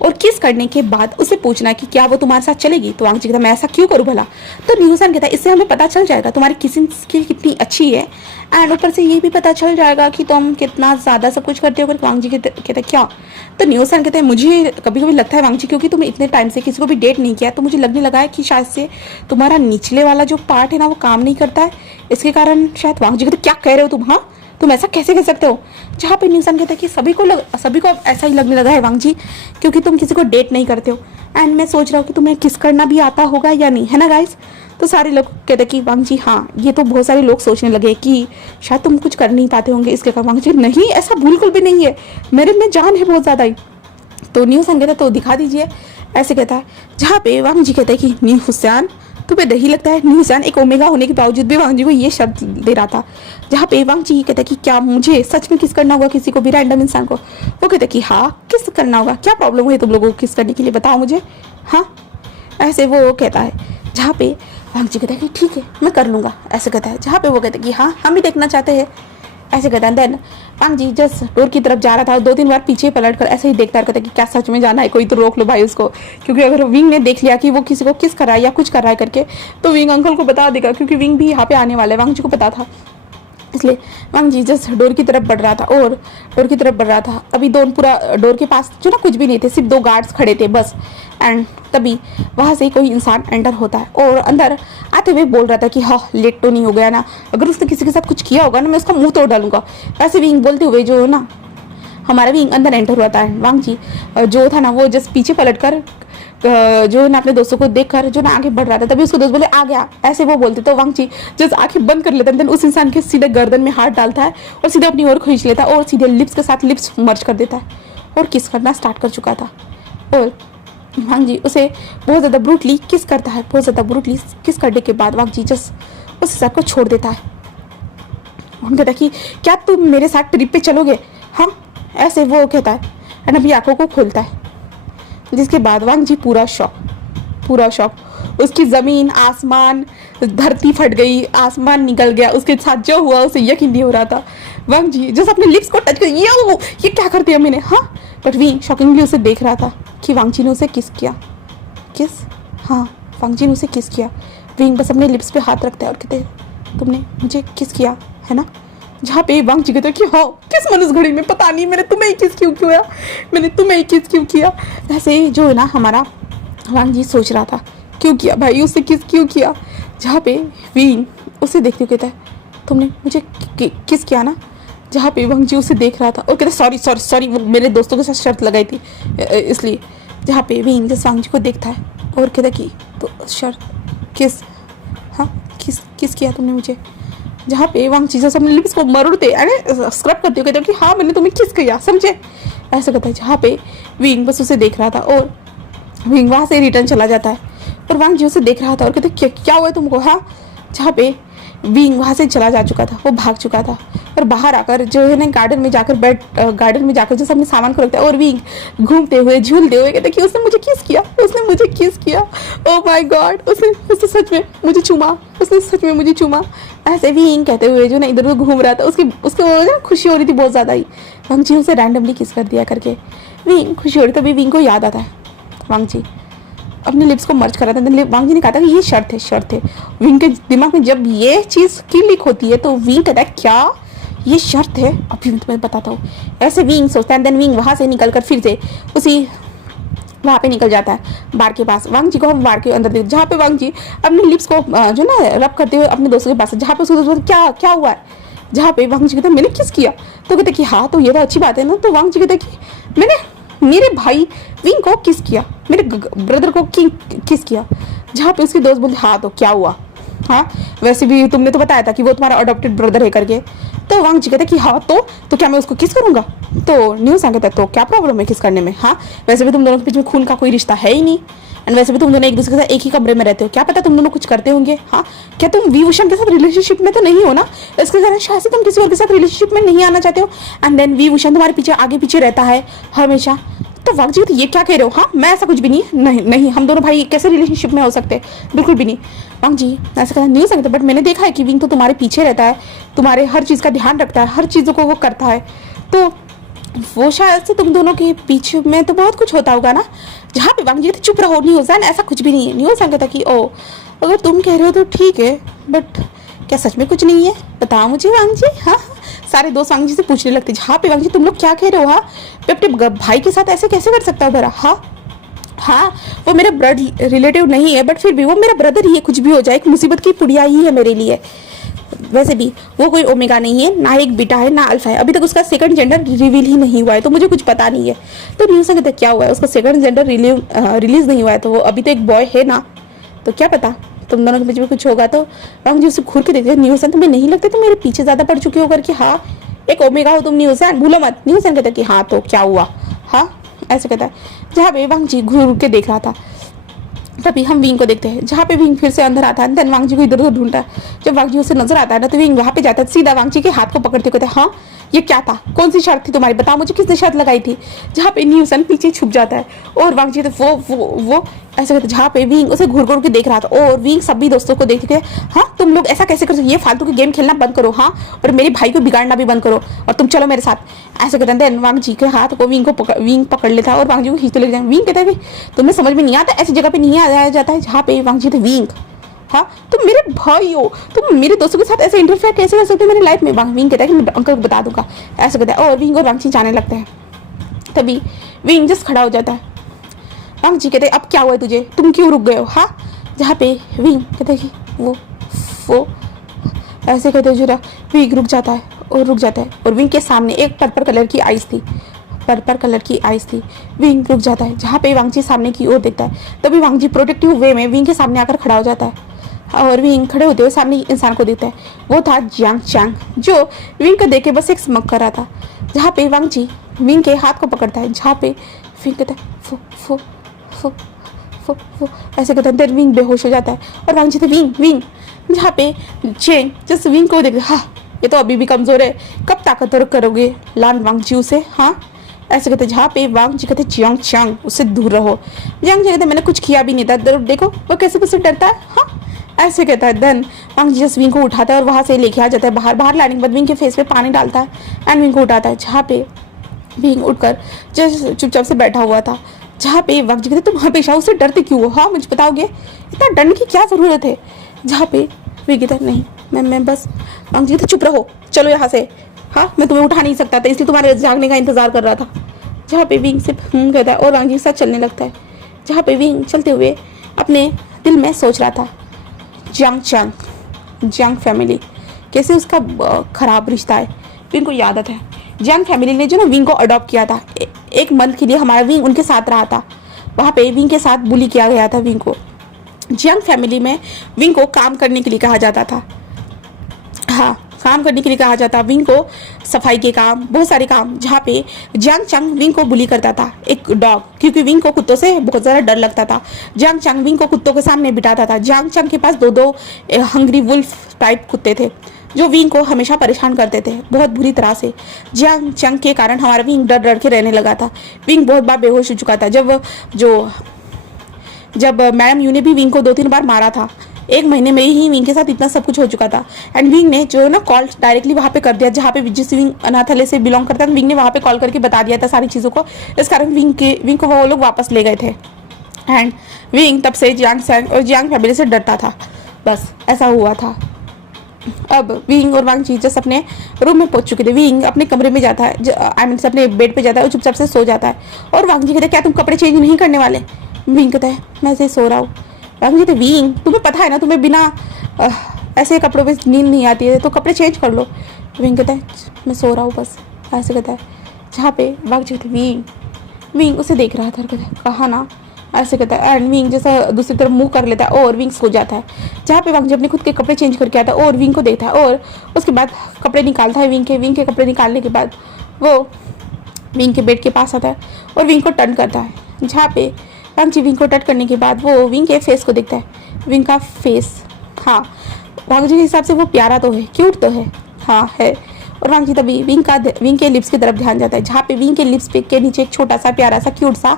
और किस करने के बाद उसे पूछना है कि क्या वो तुम्हारे साथ चलेगी। तो वांग जी कहता मैं ऐसा क्यों करूँ भला? तो नीहोसान कहता है इससे हमें पता चल जाएगा तुम्हारी किसिंग स्किल कितनी अच्छी है, एंड ऊपर से ये भी पता चल जाएगा कि तुम कितना ज़्यादा सब कुछ करते हो। फिर वांग जी कहते क्या? तो नीहोसान कहते हैं मुझे कभी कभी लगता है वांग जी, क्योंकि तुम इतने टाइम से किसी को भी डेट नहीं किया, तो मुझे लगने लगा है कि शायद से तुम्हारा निचले वाला जो पार्ट है ना वो काम नहीं करता है, इसके कारण शायद। वांग जी कहते क्या कह रहे हो तुम? हाँ, तुम ऐसा कैसे कह सकते हो? जहाँ पे नीहोसान कहता है कि सभी को ऐसा ही लगने लगा है वांग जी, क्योंकि तुम किसी को डेट नहीं करते हो, एंड मैं सोच रहा हूँ कि तुम्हें किस करना भी आता होगा या नहीं, है ना गाइस? तो सारे लोग कहते कि वांग जी हाँ, ये तो बहुत सारे लोग सोचने लगे कि शायद तुम कुछ कर नहीं पाते होंगे इसके कारण। वांग जी नहीं, ऐसा बिल्कुल भी नहीं है, मेरे में जान है बहुत ज़्यादा ही। तो नीहोसान कहता है तो दिखा दीजिए, ऐसे कहता है। जहाँ पे वांग जी कहते हैं कि नीहोसान तुम्हें नहीं लगता है? नीहोसान एक ओमेगा होने के बावजूद भी वांग जी को ये शर्त दे रहा था। जहाँ पे वांग जी कहता है कि क्या मुझे सच में किस करना होगा किसी को भी, रैंडम इंसान को? वो कहते हैं कि हाँ किस करना होगा, क्या प्रॉब्लम है तुम लोगों को किस करने के लिए, बताओ मुझे। हाँ, ऐसे वो कहता है। जहाँ पे वांग जी कहता है कि ठीक है मैं कर लूँगा, ऐसे कहता है। जहाँ पे वो कहते हैं कि हाँ हम भी देखना चाहते हैं, ऐसे कहता है। देन वांग जी जस्ट डोर की तरफ जा रहा था, 2-3 बार पीछे पलट कर ऐसे ही देखता रहता है कि क्या सच में जाना है, कोई तो रोक लो भाई उसको, क्योंकि अगर विंग ने देख लिया कि वो किसी को किस कर रहा है या कुछ कर रहा है करके, तो विंग अंकल को बता देगा, क्योंकि विंग भी यहाँ पे आने वाला है, वांग जी को पता था। इसलिए वांग जी जस्ट डोर की तरफ बढ़ रहा था, और डोर की तरफ बढ़ रहा था। अभी पूरा डोर के पास जो ना कुछ भी नहीं थे, सिर्फ 2 गार्ड्स खड़े थे बस। एंड तभी वहाँ से कोई इंसान एंटर होता है और अंदर आते हुए बोल रहा था कि हाँ लेट तो नहीं हो गया ना, अगर उसने किसी के साथ कुछ किया होगा ना मैं उसका मुंह तोड़ डालूंगा। वैसे विंग बोलते हुए जो ना हमारा विंग अंदर एंटर हुआ था। वांग जी जो था ना वो जस्ट पीछे पलट कर जो ना अपने दोस्तों को देखकर जो ना आगे बढ़ रहा था, तभी उसको दोस्त बोले आ गया, ऐसे वो बोलते। तो वांग जी जस्ट आंखें बंद कर लेता है, उस इंसान के सीधे गर्दन में हाथ डालता है और सीधे अपनी ओर खींच लेता है और सीधे लिप्स के साथ लिप्स मर्ज कर देता है और किस करना स्टार्ट कर चुका था। और वांग जी उसे बहुत ज़्यादा ब्रूटली किस करता है। बहुत ज़्यादा ब्रूटली किस करने के बाद वांग जी जस्ट उस इंसान को छोड़ देता है। हम कहता है कि क्या तुम मेरे साथ ट्रिप पे चलोगे? हाँ, ऐसे वो कहता है एंड अभी आंखों को खोलता है, जिसके बाद वांग जी पूरा शॉक। उसकी ज़मीन आसमान धरती फट गई, आसमान निकल गया, उसके साथ जो हुआ उसे यकीन नहीं हो रहा था। वांग जी जैसे अपने लिप्स को टच कर ये क्या कर दिया मैंने, हाँ। बट विंग शॉकिंगली उसे देख रहा था कि वांग जी ने उसे किस किया। किस? हाँ, वांग जी ने उसे किस किया। विंग बस अपने लिप्स पे हाथ रखता है और कहते तुमने मुझे किस किया है ना। जहाँ पे वांग जी कहते हैं कि हाँ किस मन उस घड़ी में, पता नहीं मैंने तुम्हें ही किस क्यों किया, मैंने तुम्हें ही किस क्यों किया। ऐसे ही जो है ना हमारा वांग जी सोच रहा था क्यों किया भाई, उससे किस क्यों किया। जहाँ पे विंग उसे देखते हुए कहता है तुमने मुझे किस किया ना। जहाँ पे वांग जी उसे देख रहा था और कहता सॉरी वो मेरे दोस्तों के साथ शर्त लगाई थी इसलिए। जहाँ पे विंग जैसे वांग जी को देखता है और कहता कि तो शर्त किस, हाँ किस किया तुमने मुझे। जहाँ पे वांग जी जैसे अपने लिप्स को मरोड़ते अरे स्क्रब करते हुए कहते कि हाँ मैंने तुम्हें किस किया, समझे, ऐसा कहता है। जहाँ पे विंग बस उसे देख रहा था और विंग वहाँ से रिटर्न चला जाता है और वांग जी उसे देख रहा था और कहते क्या हुआ तुमको, हाँ। जहाँ पे विंग वहाँ से चला जा चुका था, वो भाग चुका था। और बाहर आकर जो है ना गार्डन में जाकर जो अपने सामान को रखता है, और विंग घूमते हुए झूलते हुए कहता है कि उसने मुझे किस किया, उसने मुझे किस किया, ओ माय गॉड, उसने सच में मुझे चूमा, उसने सच में मुझे चूमा। ऐसे विंग कहते हुए जो ना इधर उधर घूम रहा था, उसके वो खुशी हो रही थी बहुत ज़्यादा ही। वांग जी उसे रैंडमली किस कर दिया करके विंग खुशी हो रही, तभी विंग को याद आता है। वांग जी अपने लिप्स को मर्ज कर रहा था। वांग जी ने कहा था कि ये शर्त है। विंग के दिमाग में जब ये चीज़ क्लिक होती है तो विंग कहता है क्या ये शर्त है, अभी मैं तुम्हें बताता हूँ। ऐसे विंग सोचता है, देन विंग वहाँ से निकल कर फिर से उसी वहाँ पे निकल जाता है बार के पास। वांग जी को हम बार के अंदर देखते जहाँ पे वांग जी अपने लिप्स को जो ना रब करते हुए अपने दोस्तों के पास, जहाँ पे उसको क्या हुआ है, जहाँ पे वांग जी कहते मैंने किस किया, तो कहते कि हाँ तो ये तो अच्छी बात है ना। तो वांग जी कहते कि मैंने मेरे भाई विंग को किस किया, मेरे ब्रदर को किस किया, जहाँ पे उसके दोस्त बोलते हाँ तो क्या हुआ, हाँ वैसे भी तुमने तो बताया था कि वो तुम्हारा अडॉप्टेड ब्रदर है करके। तो वांग जी कहते कि हाँ तो क्या मैं उसको किस करूंगा। तो न्यूज़ कहता है तो क्या प्रॉब्लम है किस करने में, हाँ वैसे भी तुम दोनों के बीच में खून का कोई रिश्ता है ही नहीं, एंड वैसे भी तुम दोनों एक दूसरे के साथ एक ही कमरे में रहते हो, क्या पता तुम दोनों कुछ करते होंगे, हाँ क्या तुम वीभूषण के साथ रिलेशनशिप में तो नहीं हो ना, इसके कारण शायद से तुम किसी और के साथ रिलेशनशिप में नहीं आना चाहते हो, एंड देन वीभूषण तुम्हारे पीछे आगे पीछे रहता है हमेशा। तो वांग जी तो ये क्या कह रहे हो, हाँ मैं ऐसा कुछ भी नहीं है, नहीं हम दोनों भाई कैसे रिलेशनशिप में हो सकते हैं, बिल्कुल भी नहीं। वांग जी ऐसा कहना नहीं हो सकता, बट मैंने देखा है कि विंग तो तुम्हारे पीछे रहता है, तुम्हारे हर चीज़ का ध्यान रखता है, हर चीज़ों को वो करता है, तो वो शायद से तुम दोनों के पीछे में तो बहुत कुछ होता होगा ना। जहाँ पे वांग जी तो चुप रहो, न्यूज़ ऐसा कुछ भी नहीं है। न्यूज़ कहता कि ओ अगर तुम कह रहे हो तो ठीक है, बट क्या सच में कुछ नहीं है, बताओ मुझे वांग जी। हाँ सारे दोस्त वांग जी से पूछने लगते जहाँ पे वांग जी तुम लोग क्या कह रहे हो, हाँ मैं अपने भाई के साथ ऐसे कैसे कर सकता हूँ मेरा, हाँ वो मेरा ब्लड रिलेटिव नहीं है, बट फिर भी वो मेरा ब्रदर ही है, कुछ भी हो जाए एक मुसीबत की पुड़िया ही है मेरे लिए। वैसे भी वो कोई ओमेगा नहीं है, ना एक बीटा है ना अल्फा है, अभी तक उसका सेकंड जेंडर रिवील ही नहीं हुआ है, तो मुझे कुछ पता नहीं है। तो न्यूज़ कहते क्या हुआ है, उसका सेकंड जेंडर रिलीज नहीं हुआ है, तो वो अभी तो एक बॉय है ना, तो क्या पता तुम दोनों के बीच में कुछ होगा। तो वांग जी उसे घूर के देखते न्यूज़ तुम्हें नहीं लगता तुम मेरे पीछे ज़्यादा पड़ चुके हो करके, हाँ एक ओमेगा हो तुम न्यूज़ भूलो मत। न्यूज़ कहता कि हाँ तो क्या हुआ, हाँ ऐसे कहता है। जहाँ पे वांग जी घूर के देख रहा था तभी हम विंग को देखते हैं, जहाँ पे विंग फिर से अंदर आता है, देन वांग जी को इधर उधर ढूंढता है। जब वांग जी उसे नजर आता है ना तो विंग वहाँ पे जाता है, सीधा वांग जी के हाथ को पकड़ते कहते हैं हाँ ये क्या था, कौन सी शर्त थी तुम्हारी, बताओ मुझे किसने शर्त लगाई थी। जहाँ पे न्यूसन पीछे छुप जाता है और वांग जी तो वो ऐसे कहते जहाँ पे विंग उसे घूर घूर के देख रहा था, और विंग सभी दोस्तों को देख के हाँ तुम लोग ऐसा कैसे कर सकते, ये फालतू के गेम खेलना बंद करो, हाँ और मेरे भाई को बिगाड़ना भी बंद करो, और तुम चलो मेरे साथ। ऐसे कहते हैं वांग जी के हाथ को विंग पकड़ लेता है और वांग जी को खींचते लेके जाए। विंग कहता है तुम्हें समझ में नहीं आता, ऐसी जगह पे नहीं आया जाता है जहाँ पे वांग जी थे। विंग हाँ तुम मेरे भाई हो, तुम मेरे दोस्तों के साथ ऐसे इंटरफेयर कैसे कर सकते हो मेरी लाइफ में। विंग कहता है कि मैं अंकल को बता दूंगा, ऐसे कहता है, और विंग और वांग जी जाने लगते हैं। तभी विंग जस्ट खड़ा हो जाता है। वांग जी कहते अब क्या हुआ है तुझे, तुम क्यों रुक गए हो, हाँ जहाँ पे विंग कहते कि वो ऐसे कहते जरा विंग रुक जाता है और विंग के सामने एक पर्पल कलर की आइस थी। विंग रुक जाता है जहाँ पे वांग जी सामने की ओर देखता है, तभी वांग जी प्रोटेक्टिव वे में विंग के सामने आकर खड़ा हो जाता है, और विंग खड़े होते हुए सामने इंसान को देखता है। वो था जियांग चैंग, जो विंग को देख के बस एक स्मक कर रहा था। जहाँ पे वांग जी विंग के हाथ को पकड़ता है, जहाँ पे विंग कहता है फो ऐसे कहता है, देन विंग बेहोश हो जाता है और वांग जी थे विंग जहाँ पे चेंग जस्ट विंग को देखते हाँ ये तो अभी भी कमजोर है, कब ताकतवर करोगे लान वांग जी उसे, हाँ ऐसे कहते जहाँ पे वांग जी कहते जियांग चैंग उससे दूर रहो। जियांग जी कहते मैंने कुछ किया भी नहीं था, देखो वो कैसे मुझसे डरता है, हाँ ऐसे कहता है। देन वांग जी जस्ट विंग को उठाता है और वहाँ से लेके आ जाता है बाहर लाने के बाद विंग के फेस पे पानी डालता है एंड विंग को उठाता है, जहाँ पे विंग उठकर जस्ट चुपचाप से बैठा हुआ था। जहाँ पे वांग जी कहते तुम हमेशा उससे डरते क्यों हो, हाँ मुझे बताओगे, इतना डरने की क्या ज़रूरत है। जहाँ पे विंग कहता नहीं मैं बस, वांग जी कहते चुप रहो चलो यहाँ से, हाँ मैं तुम्हें उठा नहीं सकता था इसलिए तुम्हारे जागने का इंतजार कर रहा था। जहाँ पे विंग सिर्फ कहता है और वांग जी के साथ चलने लगता है। जहाँ पे विंग चलते हुए अपने दिल में सोच रहा था जियांग फैमिली कैसे उसका खराब रिश्ता है। विंग को याद आता है जियांग फैमिली ने जो ना विंग को अडॉप्ट किया था, एक मंथ के लिए हमारा विंग उनके साथ रहा था, वहाँ पे विंग के साथ बुली किया गया था विंग को। जियांग फैमिली में विंग को काम करने के लिए कहा जाता था, हाँ काम करने के लिए कहा जाता विंग को, सफाई के काम, बहुत सारे काम, जहाँ पे जियांग चंग विंग को बुली करता था, एक डॉग, क्योंकि विंग को कुत्तों से बहुत ज़्यादा डर लगता था। जियांग चंग विंग को कुत्तों के सामने बिठाता था। जियांग चंग के पास दो हंग्री वुल्फ टाइप कुत्ते थे जो विंग को हमेशा परेशान करते थे बहुत बुरी तरह से। जियांग चंग के कारण हमारा विंग डर डर के रहने लगा था। विंग बहुत बार बेहोश हो चुका था जब मैडम यू ने भी विंग को 2-3 बार मारा था। 1 महीने में ही विंग के साथ इतना सब कुछ हो चुका था। एंड विंग ने जो ना कॉल डायरेक्टली वहाँ पे कर दिया, जहाँ पे जिस विंग अनाथालय से बिलोंग करता था, विंग ने वहाँ पे कॉल करके बता दिया था सारी चीज़ों को। इस कारण विंग को वो लोग वापस ले गए थे। एंड विंग तब से जियांग फैमिली से डरता था। बस ऐसा हुआ था। अब विंग और वांग जी जस्ट अपने रूम में पहुंच चुके थे। विंग अपने कमरे में जाता है, अपने बेड पे जाता है और चुपचाप से सो जाता है। और वांग जी कहते हैं क्या तुम कपड़े चेंज नहीं करने वाले? विंग कहता है मैं ऐसे सो रहा हूँ। वांग जी कहते विंग तुम्हें पता है ना तुम्हें बिना ऐसे कपड़ों में नींद नहीं आती है, तो कपड़े चेंज कर लो। विंग कहता है मैं सो रहा हूँ बस, ऐसे कहता है। जहाँ पे वांग जी कहते विंग उसे देख रहा था, कहता है कहा ना, ऐसे कहता है। एंड विंग जैसा दूसरी तरफ मुंह कर लेता है और विंग सो जाता है। जहाँ पे वांग जी अपने खुद के कपड़े चेंज करके आता है और विंग को देखता है और उसके बाद कपड़े निकालता है। विंग के कपड़े निकालने के बाद वो विंग के बेड के पास आता है और विंग को टर्न करता है। जहाँ पे वांग जी विंग को टच करने के बाद वो विंग के फेस को देखता है। विंग का फेस, हाँ वांग जी के हिसाब से वो प्यारा तो है, क्यूट तो है, हाँ है। और वांग जी तभी विंग के लिप्स की तरफ ध्यान जाता है। जहाँ पे विंग के लिप्स पे के नीचे एक छोटा सा प्यारा सा क्यूट सा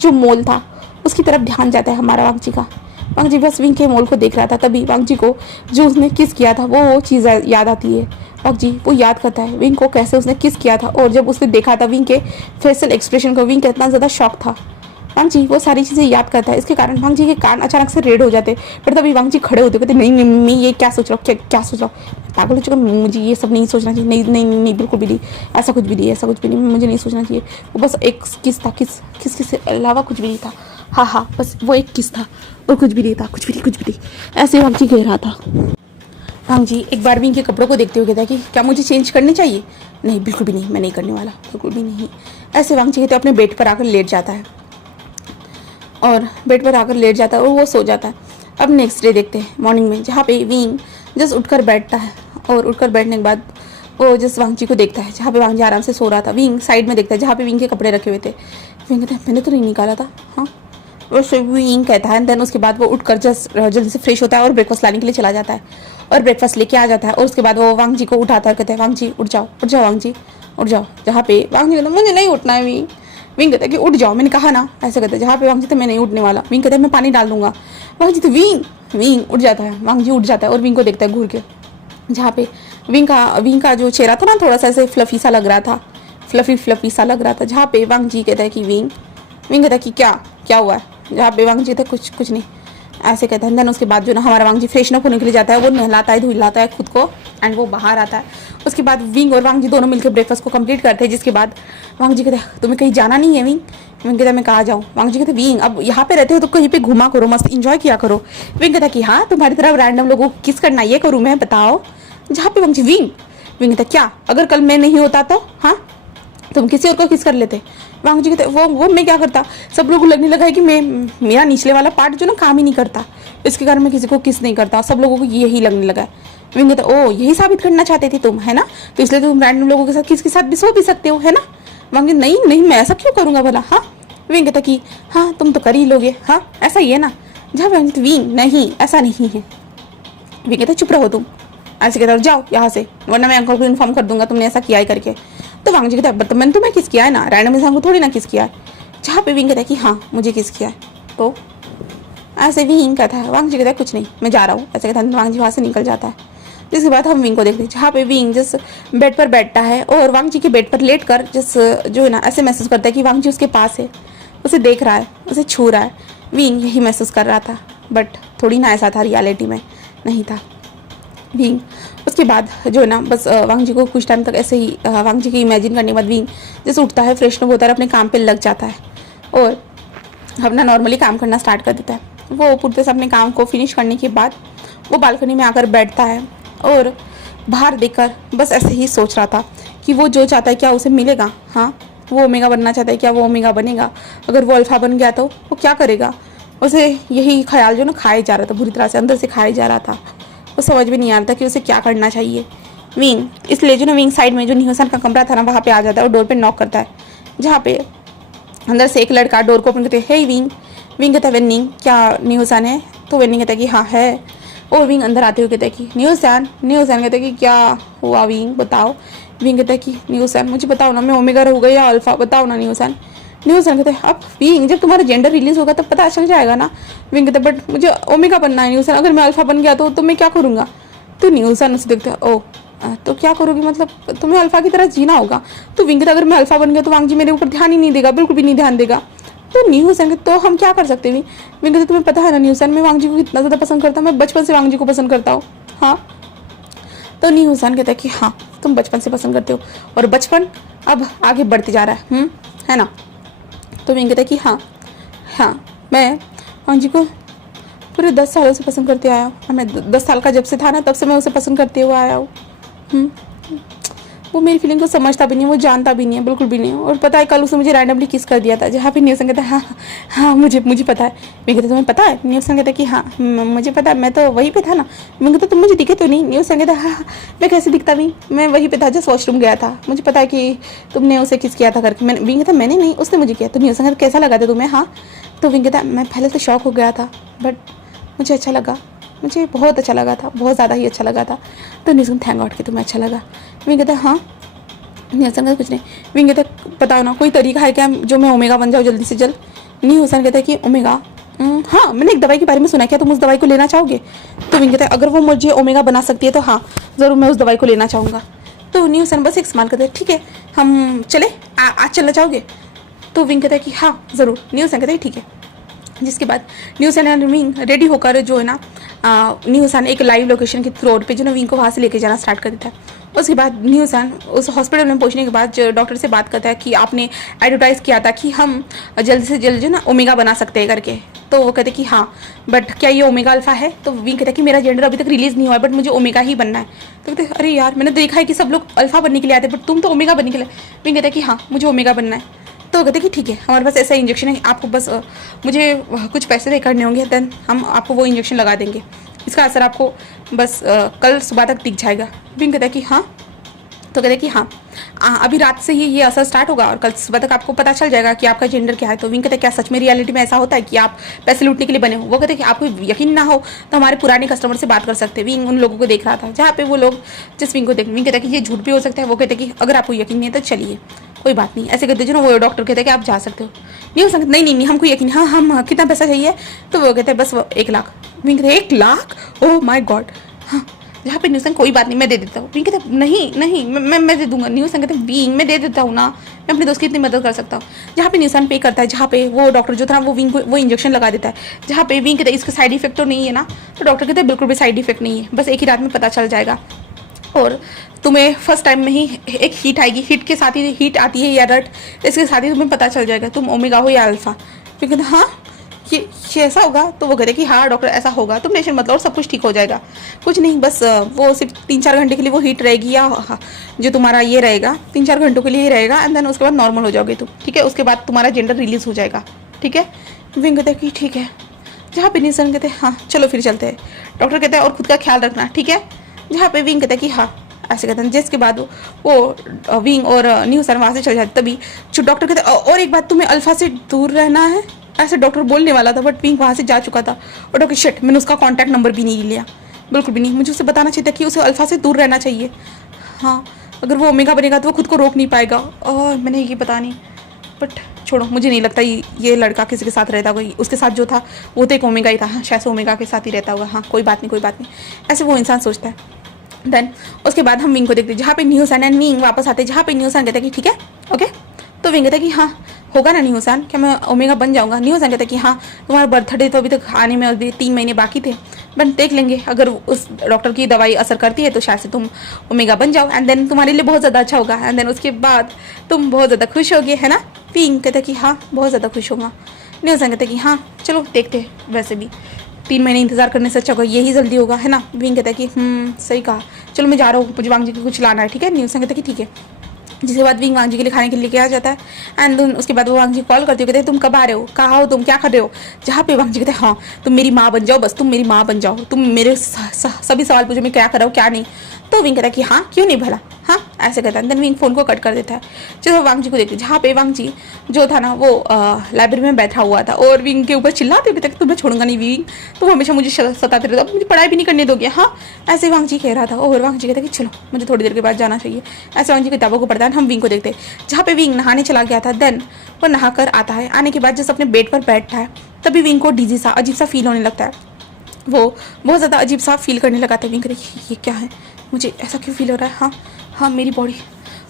जो मोल था उसकी तरफ ध्यान जाता है हमारा वांग जी का। वांग जी बस विंग के मोल को देख रहा था। तभी वांग जी को जो उसने किस किया था वो चीज़ याद आती है। वांग जी वो याद करता है विंग को कैसे उसने किस किया था और जब उसने देखा था विंग के फेशियल एक्सप्रेशन को, विंग का इतना ज़्यादा शौक था। वांग जी वो सारी चीज़ें याद करता है। इसके कारण वांग जी के कान अचानक से रेड हो जाते। फिर तभी वांग जी खड़े होते, कहते नहीं मम्मी ये क्या सोच रहा हूँ, क्या सोच रहा हूँ, पागल हो चुका, मुझे ये सब नहीं सोचना चाहिए, नहीं नहीं नहीं बिल्कुल भी नहीं, ऐसा कुछ भी नहीं, ऐसा कुछ भी नहीं, मुझे नहीं सोचना चाहिए। वो बस एक किस था, किस से अलावा कुछ भी नहीं था। हाँ बस वो एक किस था और कुछ भी नहीं था, कुछ भी नहीं, ऐसे वांग जी कह रहा था। वांग जी एक बार विंग के कपड़ों को देखते हुए कहता है कि क्या मुझे चेंज करने चाहिए? नहीं बिल्कुल भी नहीं, मैं नहीं करने वाला, बिल्कुल भी नहीं। ऐसे वांग जी कहते अपने बेड पर आकर लेट जाता है और वो सो जाता है। अब नेक्स्ट डे देखते हैं मॉर्निंग में, जहाँ पे विंग जस्ट उठकर बैठता है और उठकर बैठने के बाद वो जस्ट वांग जी को देखता है। जहाँ पे वांग जी आराम से सो रहा था, विंग साइड में देखता है जहाँ पे विंग के कपड़े रखे हुए थे। विंग कहता है मैंने तो नहीं निकाला था, हाँ वो विंग कहता है। देन उसके बाद वो उठकर जस्ट जल्दी से फ्रेश होता है और ब्रेकफास्ट लाने के लिए चला जाता है और ब्रेकफास्ट लेके आ जाता है। और उसके बाद वो वांग जी को उठाता है, कहता है वांग जी उठ जाओ वांग जी उठ जाओ। जहाँ पे वांग जी कहता है मुझे नहीं उठना है। विंग कहता है कि उठ जाओ, मैंने कहा ना, ऐसे कहता है। जहाँ पे वांग जी तो मैं नहीं उठने वाला। विंग कहता है मैं पानी डाल दूंगा। वांग जी तो विंग उठ जाता है। वांग जी उठ जाता है और विंग को देखता है घूर के। जहाँ पे विंग का जो चेहरा था ना थोड़ा सा ऐसे फ्लफी सा लग रहा था, फ्लफी सा लग रहा था। जहाँ पे वांग जी कहता है कि विंग कहता है कि क्या हुआ है? जहाँ पे वांग जी कहता है कुछ नहीं, ऐसे कहता है। देन उसके बाद जो ना हमारा वांग जी फ्रेशन अप होने के लिए जाता है, वो नहलाता है धुलाता है खुद को एंड वो बाहर आता है। उसके बाद विंग और वांग जी दोनों मिलकर ब्रेकफास्ट को कंप्लीट करते हैं। जिसके बाद वांग जी कहते हैं तुम्हें कहीं जाना नहीं है? विंग कहता है मैं कहाँ जाऊँ? वांग जी कहते विंग अब यहाँ पे रहते हो तो कहीं पे घुमा करो, मस्त इंजॉय किया करो। विंग कहता कि हाँ तुम्हारी तरफ रैंडम लोगों को किस करना ये करूँ मैं, बताओ। जहाँ पे वांग जी विंग कहता क्या अगर कल मैं नहीं होता तो, हाँ तुम किसी और को किस कर लेते? वांग जी कहते वो मैं क्या करता, सब लोगों को लगने लगा है कि मेरा निचले वाला पार्ट जो ना काम ही नहीं करता, इसके कारण मैं किसी को किस नहीं करता, सब लोगों को यही लगने लगा है। विंग कहता ओ यही साबित करना चाहते थे तुम, है ना, तो इसलिए तुम रैंडम लोगों के साथ किसके साथ भी सो भी सकते हो, है ना। वांग नहीं मैं ऐसा क्यों करूंगा भला, हाँ। विंग कहता कि हाँ तुम तो कर ही लोगे, हाँ ऐसा ही है ना। जहाँ विंग नहीं ऐसा नहीं है। विंग कहता चुप रहो तुम, ऐसे कहता जाओ यहाँ से वरना मैं अंकल को इन्फॉर्म कर दूंगा तुमने ऐसा किया है करके। तो वांग जी कहता है मैंने तुम्हें किस किया है ना, रैंडम इंसान को थोड़ी ना किस किया है। जहाँ पे विंग कहता है कि हाँ मुझे किस किया है। तो ऐसे विंग कहता है, वांग जी कहता है कुछ नहीं मैं जा रहा हूँ, ऐसे कहता है। वांग जी वहाँ से निकल जाता है। जिसके बाद हम विंग को देखते हैं, जहाँ पे विंग जिस बेड पर बैठता है और वांग जी के बेड पर लेट कर जिस जो है ना ऐसे महसूस करता है कि वांग जी उसके पास है, उसे देख रहा है, उसे छू रहा है। विंग यही महसूस कर रहा था बट थोड़ी ना ऐसा था, रियलिटी में नहीं था विंग। उसके बाद जो है ना बस वांग जी को कुछ टाइम तक ऐसे ही वांग जी की इमेजिन करने के बाद विंग जैसे उठता है, फ्रेशन अप होता है, अपने काम पे लग जाता है और अपना नॉर्मली काम करना स्टार्ट कर देता है। वो पूरे से अपने काम को फिनिश करने के बाद वो बालकनी में आकर बैठता है और बाहर देखकर बस ऐसे ही सोच रहा था कि वो जो चाहता है क्या उसे मिलेगा, हाँ वो ओमेगा बनना चाहता है क्या वो ओमेगा बनेगा, अगर वो अल्फा बन गया तो वो क्या करेगा। उसे यही ख्याल जो ना खाए जा रहा था, बुरी तरह से अंदर से खाए जा रहा था। वो समझ में नहीं आ रहा था कि उसे क्या करना चाहिए। विंग इसलिए जो ना विंग साइड में जो न्यूसन का कमरा था ना वहाँ पे आ जाता है और डोर पे नॉक करता है, जहाँ पे अंदर से एक लड़का डोर को ओपन करते हे विंग। विंग कहता है वेनिंग क्या न्यूसन है? तो वेनिंग कहता है कि हाँ है। और विंग अंदर आते हुए कहता है कि न्यूसन। न्यूसन कहता है कि क्या हुआ विंग बताओ। विंग कहता है कि न्यूसन मुझे बताओ ना, मैं ओमेगा रहूँगा या अल्फा, बताओ ना न्यूसन। न्यूसन कहते हैं अब विंग जब तुम्हारा जेंडर रिलीज होगा तब पता चल जाएगा ना। विंग कहता है बट मुझे ओमेगा बनना है न्यूसन, अगर मैं अल्फा बन गया तो मैं क्या करूँगा? तो न्यूसन उसे देखते ओ तो क्या करोगी, मतलब तुम्हें अल्फा की तरह जीना होगा। तो विंग कहता अगर मैं अल्फा बन गया तो वांग जी मेरे ऊपर ध्यान ही नहीं देगा, बिल्कुल भी नहीं ध्यान देगा। तो न्यूसन तो हम क्या कर सकते हैं? विंग कहते तुम्हें पता है ना न्यूसन मैं वांग जी को कितना ज़्यादा पसंद करता हूँ, मैं बचपन से वांग जी को पसंद करता हूँ। हाँ तो न्यूसन कहता है कि हाँ तुम बचपन से पसंद करते हो और बचपन अब आगे बढ़ते जा रहा है ना। तो विंग कहता है कि हाँ मैं वांग जी को पूरे 10 सालों से पसंद करते आया हूँ। मैं 10 साल का जब से था ना तब से मैं उसे पसंद करते हुए आया हूँ। वो मेरी फीलिंग को समझता भी नहीं, वो जानता भी नहीं है, बिल्कुल भी नहीं। और पता है कल उसने मुझे रैंडमली किस कर दिया था, जहाँ पे न्यूसन कहता है हाँ मुझे पता है। मैं कहता तुम्हें पता है? न्यूसन कहता कि हाँ मुझे पता है, मैं तो वहीं पे था ना। मैं कहता तुम मुझे दिखे तो नहीं? न्यूसन कहता हाँ मैं कैसे दिखता भी, मैं वहीं पे था, जस्ट वॉशरूम गया था, मुझे पता है कि तुमने उसे किस किया था करके। मैंने विंग कहता मैंने नहीं, उसने मुझे किया। तो न्यूसन कहता कैसा लगा था तुम्हें? हाँ तो विंग कहता मैं पहले तो शॉक हो गया था बट मुझे अच्छा लगा, मुझे बहुत अच्छा लगा था, बहुत ज़्यादा ही अच्छा लगा था। तो न्यूसन थैंक गॉड कि तुम्हें अच्छा लगा। विंग कहता हाँ न्यूसन कहता कुछ नहीं। विंग कहता बताओ ना कोई तरीका है क्या जो मैं ओमेगा बन जाऊँ जल्दी से जल्द। न्यूसन कहता है कि ओमेगा हाँ मैंने एक दवाई के बारे में सुना है, क्या तुम उस दवाई को लेना चाहोगे? तो विंग कहता है अगर वो मुझे ओमेगा बना सकती है तो हाँ ज़रूर मैं उस दवाई को लेना चाहूँगा। तो न्यूसन बस एक स्माइल करता है ठीक है हम चले, आज चलना चाहोगे? तो विंग कहता है कि हाँ ज़रूर। न्यूसन कहता है ठीक है। जिसके बाद न्यूसन एंड विंग रेडी होकर जो है ना न्यूसन एक लाइव लोकेशन के रोड पे जो ना विंग को वहाँ से लेके जाना स्टार्ट कर देता है। उसके बाद न्यूसन उस हॉस्पिटल में पहुंचने के बाद डॉक्टर से बात करता है कि आपने एडवर्टाइज़ किया था कि हम जल्द से जल्द जो ना ओमेगा बना सकते हैं करके। तो वो कहते कि हाँ बट क्या ये ओमेगा अल्फा है? तो विंग कहता है कि मेरा जेंडर अभी तक रिलीज़ नहीं हुआ है बट मुझे ओमेगा ही बनना है। तो कहते अरे यार मैंने देखा है कि सब लोग अल्फा बनने के लिए आते हैं बट तुम तो ओमेगा बनने के लिए। विंग कहता है कि हाँ मुझे ओमेगा बनना है। तो कहते कि ठीक है हमारे पास ऐसा इंजेक्शन है, आपको बस मुझे कुछ पैसे पे करने होंगे, देन हम आपको वो इंजेक्शन लगा देंगे, इसका असर आपको बस कल सुबह तक दिख जाएगा। विंग कहता है कि हाँ। तो कहते कि हाँ अभी रात से ही ये असर स्टार्ट होगा और कल सुबह तक आपको पता चल जाएगा कि आपका जेंडर क्या है। तो विंग कहते क्या सच में रियलिटी में ऐसा होता है कि आप पैसे लूटने के लिए बने हो? वो कहते कि आपको यकीन ना हो तो हमारे पुराने कस्टमर से बात कर सकते हैं। विंग उन लोगों को देख रहा था जहाँ पे वो लोग जिस विंग को देख, विंग कहता है कि ये झूठ भी हो सकता है। वो कहते कि अगर आपको यकीन नहीं है तो चलिए कोई बात नहीं, ऐसे कहते जो ना वो डॉक्टर कहते हैं कि आप जा सकते हो। न्यूसन नहीं हमको यकीन, हाँ हम कितना पैसा चाहिए? तो वो कहते हैं बस वो 1 लाख। विंग कहते 1 लाख? Oh my God. हाँ जहाँ पे न्यूसन कोई बात नहीं मैं दे देता हूँ। विंग कहते नहीं मैं दे दूंगा। न्यूसन कहते विंग मैं दे देता हूँ ना, मैं अपने दोस्त की इतनी मदद कर सकता हूँ। जहाँ पे न्यूसन पे करता है, जहाँ पे वो डॉक्टर जो था वो विंग को वो इंजेक्शन लगा देता है, जहाँ पे विंग कहते इसका साइड इफेक्ट तो नहीं है ना? तो डॉक्टर कहते बिल्कुल भी साइड इफेक्ट नहीं है, बस एक ही रात में पता चल जाएगा और तुम्हें फर्स्ट टाइम में ही एक हीट आएगी, हीट के साथ ही हीट आती है या रट, इसके साथ ही तुम्हें पता चल जाएगा तुम ओमेगा हो या अल्फा। फिर कहते हाँ ये ऐसा होगा? तो वो कहते कि हाँ डॉक्टर ऐसा होगा, तुम टेंशन मत लो और सब कुछ ठीक हो जाएगा। कुछ नहीं बस वो सिर्फ 3-4 घंटे के लिए वो हीट रहेगी या जो तुम्हारा ये रहेगा 3-4 घंटों के लिए ही रहेगा एंड देन उसके बाद नॉर्मल हो जाओगे तुम, ठीक है? उसके बाद तुम्हारा जेंडर रिलीज हो जाएगा, ठीक है? विंग कहते कि ठीक है। जहाँ पे न्यूसन कहते हाँ चलो फिर चलते हैं। डॉक्टर कहते हैं और खुद का ख्याल रखना, ठीक है? जहाँ पे विंग कहते हैं कि हाँ ऐसे कहते हैं। जिसके बाद वो विंग और न्यूसन वहाँ से चल जाते। तभी जो डॉक्टर कहते हैं और एक बात तुम्हें अल्फा से दूर रहना है, ऐसे डॉक्टर बोलने वाला था बट विंग वहाँ से जा चुका था और डॉक्टर शिट मैंने उसका कॉन्टैक्ट नंबर भी नहीं लिया, बिल्कुल भी नहीं। मुझे उसे बताना चाहिए था कि उसे अल्फा से दूर रहना चाहिए। हाँ अगर वो ओमेगा बनेगा तो वो खुद को रोक नहीं पाएगा। और मैंने ये पता नहीं बट छोड़ो, मुझे नहीं लगता ये लड़का किसी के साथ रहता होगा। उसके साथ जो था वो तो एक ओमेगा ही था, हाँ शायद से ओमेगा के साथ ही रहता होगा। हाँ कोई बात नहीं, ऐसे वो इंसान सोचता है। देन उसके बाद हम विंग को देखते हैं जहाँ पे न्यूसन एंड विंग वापस आते हैं, जहाँ पे न्यूसन कहता है कि ठीक है ओके। तो विंग कहता है कि हाँ होगा ना न्यूसन, क्या मैं ओमेगा बन जाऊँगा? न्यूसन कहता है कि हाँ तुम्हारा बर्थडे तो अभी तक आने में अभी 3 महीने बाकी थे बट देख लेंगे, अगर उस डॉक्टर की दवाई असर करती है तो शायद से तुम ओमेगा बन जाओ एंड देन तुम्हारे लिए बहुत ज़्यादा अच्छा होगा एंड देन उसके बाद तुम बहुत ज़्यादा खुश होगे, है ना? विंग कहता है कि हाँ बहुत ज़्यादा खुश होगा। न्यूसन कहता है कि हाँ चलो देखते, वैसे भी 3 महीने इंतजार करने से अच्छा होगा यही जल्दी होगा, है ना? विंग कहता है कि सही कहा, चलो मैं जा रहा हूँ, मुझे वांग जी को कुछ लाना है, ठीक है? न्यूसन कहता है कि ठीक है। जिसके बाद विंग वांग जी के लिए खाने के लिए आ जाता है एंड देन उसके बाद वो वांग जी कॉल करती है, कहते हैं तुम कब आ रहे हो, कहाँ हो तुम, क्या कर रहे हो? जहाँ पे वांग जी कहते हैं हाँ तुम मेरी माँ बन जाओ, बस तुम मेरी माँ बन जाओ, तुम मेरे सभी सवाल पूछो मैं क्या कर रहा हूँ क्या नहीं। तो विंग कहता है कि हाँ क्यों नहीं भला, हाँ ऐसे कहता है। देन विंग फ़ोन को कट कर देता है। जब वो वांग जी को देखती है, जहाँ पे वांग जी जो था ना वो लाइब्रेरी में बैठा हुआ था और विंग के ऊपर चिल्लाते हुए तक तुम्हें छोड़ूंगा नहीं विंग, तुम हमेशा मुझे सताते रहते हो, मुझे पढ़ाई भी नहीं करने दोगे, हाँ ऐसे वांग जी कह रहा था। और वांग जी कहता है कि चलो मुझे थोड़ी देर के बाद जाना चाहिए। ऐसे वांग जी किताबों को पढ़ता है। हम विंग को देखते हैं जहाँ पे विंग नहाने चला गया था। देन वो नहा कर आता है। आने के बाद जब अपने बेड पर बैठता है तभी विंग को डीजी सा अजीब सा फील होने लगता है। वो बहुत ज़्यादा अजीब सा फील करने लगा था। विंग कहते ये क्या है, मुझे ऐसा क्यों फील हो रहा है, हाँ हाँ मेरी बॉडी,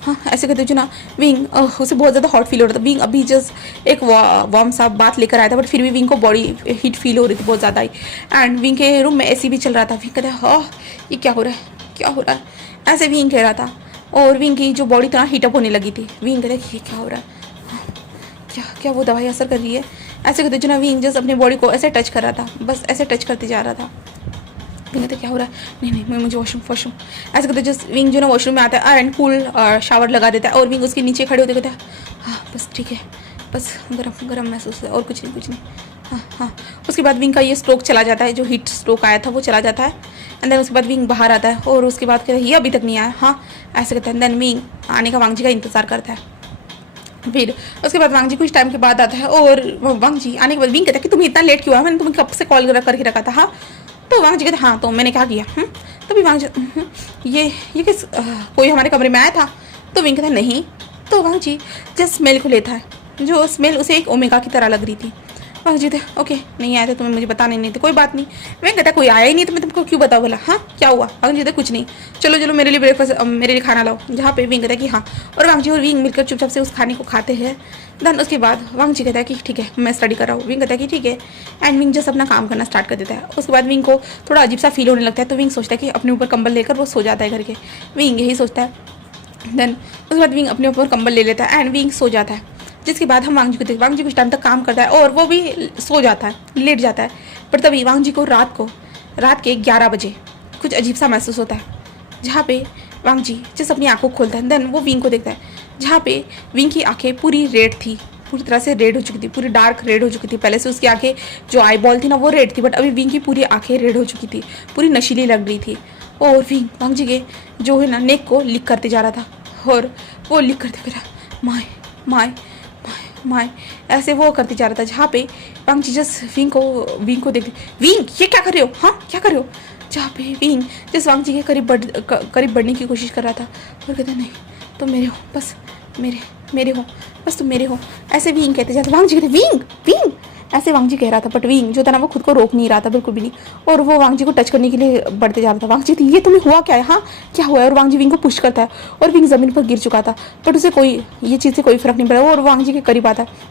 हाँ ऐसे कहते जो ना विंग उसे बहुत ज़्यादा हॉट फील हो रहा था। विंग अभी जस्ट एक वार्म सा बात लेकर आया था बट फिर भी विंग को बॉडी हीट फील हो रही थी बहुत ज़्यादा ही। एंड विंग के रूम में एसी भी चल रहा था। विंग कहता है हाँ ये क्या हो रहा है, क्या हो रहा है, ऐसे विंग कह रहा था। और विंग की जो बॉडी था हीटअप होने लगी थी। विंग कहता है ये क्या हो रहा है, क्या क्या वो दवाई असर कर रही है। ऐसे कहते जो ना विंग जस्ट अपनी बॉडी को ऐसे टच कर रहा था, बस ऐसे टच करते जा रहा था। विंग कहते क्या हो रहा है, नहीं नहीं मैं मुझे वॉशरूम। ऐसे कहते जस्ट विंग जो ना वॉशरूम में आता है एंड कूल शावर लगा देता है और विंग उसके नीचे खड़े होते कहते हैं हाँ बस ठीक है, बस गरम गरम महसूस है और कुछ नहीं। हाँ हाँ। उसके बाद विंग का ये स्ट्रोक चला जाता है, जो हीट स्ट्रोक आया था वो चला जाता है। एंड देन उसके बाद विंग बाहर आता है और उसके बाद कहता है ये अभी तक नहीं आया, हाँ ऐसे कहता है। देन विंग आने का वांग जी का इंतजार करता है। फिर उसके बाद वांग जी कुछ टाइम के बाद आता है और वांग जी आने के बाद विंग कहता है कि तुम इतना लेट क्यों है, मैंने तुम्हें कब से कॉल करके रखा था, हाँ। तो वांग जी कहते हाँ तो मैंने क्या किया, तभी वांग जी ये किस कोई हमारे कमरे में आया था। तो विंग कहता है नहीं। तो वांग जी जस्ट स्मेल को लेता है, जो स्मेल उसे एक ओमेगा की तरह लग रही थी। वांग जी थे ओके नहीं आया था, तुम्हें मुझे बताने नहीं थे, कोई बात नहीं। विंग कहता कोई आया ही नहीं तो मैं तुमको क्यों बताऊँ, बोला हाँ क्या हुआ। वांग जी थे कुछ नहीं, चलो चलो मेरे लिए ब्रेकफास्ट मेरे लिए खाना लाओ। जहाँ पे विंग कहता है कि हाँ, और वांग जी और विंग मिलकर चुपचाप से उस खाने को खाते हैं। देन उसके बाद वांग जी कहता है कि ठीक है मैं स्टडी कर रहा हूँ। विंग कहता है कि ठीक है। एंड विंग जस्ट अपना काम करना स्टार्ट कर देता है। उसके बाद विंग को थोड़ा अजीब सा फील होने लगता है तो विंग सोचता है कि अपने ऊपर कंबल लेकर वो सो जाता है करके। विंग यही सोचता है। देन उसके बाद विंग अपने ऊपर कंबल ले लेता है एंड विंग सो जाता है। जिसके बाद हम वांग जी को देखते, वांग जी कुछ टाइम तक काम करता है और वो भी सो जाता है, लेट जाता है। पर तभी वांग जी को रात के 11 बजे कुछ अजीब सा महसूस होता है, जहाँ पे वांग जी जिस अपनी आंखों खोलता है। देन वो विंग को देखता है, जहाँ पे विंग की आंखें पूरी रेड थी, पूरी तरह से रेड हो चुकी थी, पूरी डार्क रेड हो चुकी थी। पहले से उसकी आंखें जो आई बॉल थी ना वो रेड थी, बट अभी विंग की पूरी आंखें रेड हो चुकी थी, पूरी नशीली लग रही थी। और विंग वांग जी के जो है ना नेक को लिक करते जा रहा था और वो लिक करते माय माय माय ऐसे वो करते जा रहा था। जहाँ पे वांग जी जस्ट विंग को देखते, विंग ये क्या कर रहे हो, हाँ क्या कर रहे हो। जहाँ पे विंग जिस वांग जी के करीब बढ़ने की कोशिश कर रहा था और कहता नहीं तुम मेरे हो, बस मेरे हो, बस तुम मेरे हो। ऐसे विंग कहते जाते, वांग जी कहते विंग ऐसे वांग जी कह रहा था बट विंग जो था ना वो खुद को रोक नहीं रहा था बिल्कुल भी नहीं। और वो वांग जी को टच करने के लिए बढ़ते जा रहा था। वांग जी ये तुम्हें हुआ क्या है, हाँ क्या हुआ है। और वांग जी विंग को पुश करता है और विंग ज़मीन पर गिर चुका था बट उसे ये चीज़ से कोई फर्क नहीं पड़ा। और वांग जी के करीब आता है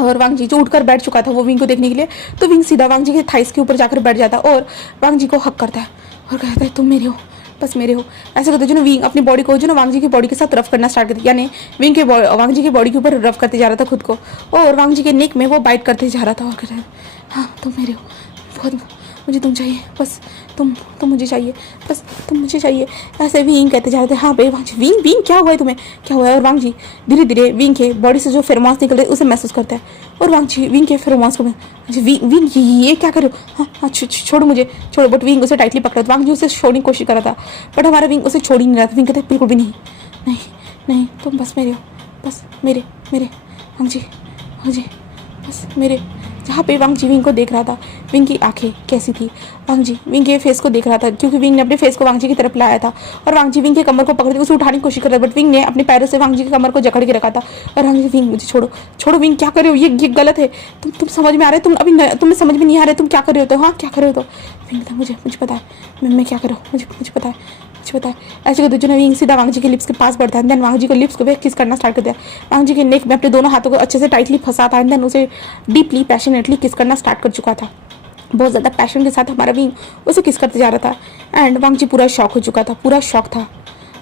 और वांग जी जो उठकर बैठ चुका था वो विंग को देखने के लिए, तो विंग सीधा वांग जी के थाइस के ऊपर जाकर बैठ जाता है और वांग जी को हक करता है और कहता है तुम मेरे हो, बस मेरे हो। ऐसे करते जो ना विंग अपनी बॉडी को जो ना वांग जी की बॉडी के साथ रफ करना स्टार्ट करती, यानी विंग के वांग जी की बॉडी के ऊपर रफ करते जा रहा था खुद को और वांग जी के नेक में वो बाइट करते जा रहा था और कहता है हाँ तुम मेरे हो, बहुत मुझे तुम चाहिए, बस तुम मुझे चाहिए, बस तुम मुझे चाहिए। ऐसे विंग कहते जा रहे थे। हाँ भाई वांग जी विंग क्या हुआ है तुम्हें, क्या हुआ है। और वांग जी धीरे धीरे विंग के बॉडी से जो फेरोमोन्स निकल रहे उसे महसूस करता है और वांग जी विंग के फेरोमोन्स को विंग ये क्या कर रहे हो, हाँ छोड़ो मुझे छोड़ो। बट विंग उसे टाइटली पकड़ा, वांग जी उसे छोड़ने की कोशिश कर रहा था बट हमारा विंग उसे छोड़ ही नहीं रहा था। विंग कहते बिल्कुल भी नहीं तुम बस मेरे हो, बस मेरे वांग जी बस मेरे। जहाँ पे वांग जी विंग को देख रहा था, विंग की आंखें कैसी थी, वांग जी विंग के फेस को देख रहा था क्योंकि विंग ने अपने फेस को वांग जी की तरफ लाया था और वांग जी विंग के कमर को पकड़ के उसे उठाने की कोशिश कर रहा था बट विंग ने अपने पैरों से वांग जी की कमर को जकड़ के रखा था। और वांग जी विंग मुझे छोड़ो विंग क्या कर रहे हो, ये गलत है, तुम समझ में आ रहे हो, तुम अभी तुम्हें समझ में नहीं आ रहा है तुम क्या कर रहे हो। तो हाँ क्या कर रहे हो। तो विंग था मुझे पता है मैं क्या कर रहा हूँ, मुझे पता है। ऐसे करते जो ना विंग सीधा वांग जी के लिप्स के पास बढ़ता है। देन वांग जी को लिप्स को किस करना स्टार्ट कर दिया। वांग जी के नेक में अपने दोनों हाथों को अच्छे से टाइटली फंसाता है। देन उसे डीपली पैशनेटली किस करना स्टार्ट कर चुका था। बहुत ज़्यादा पैशन के साथ हमारा विंग उसे किस करते जा रहा था एंड वांग जी पूरा शॉक हो चुका था, पूरा शॉक था।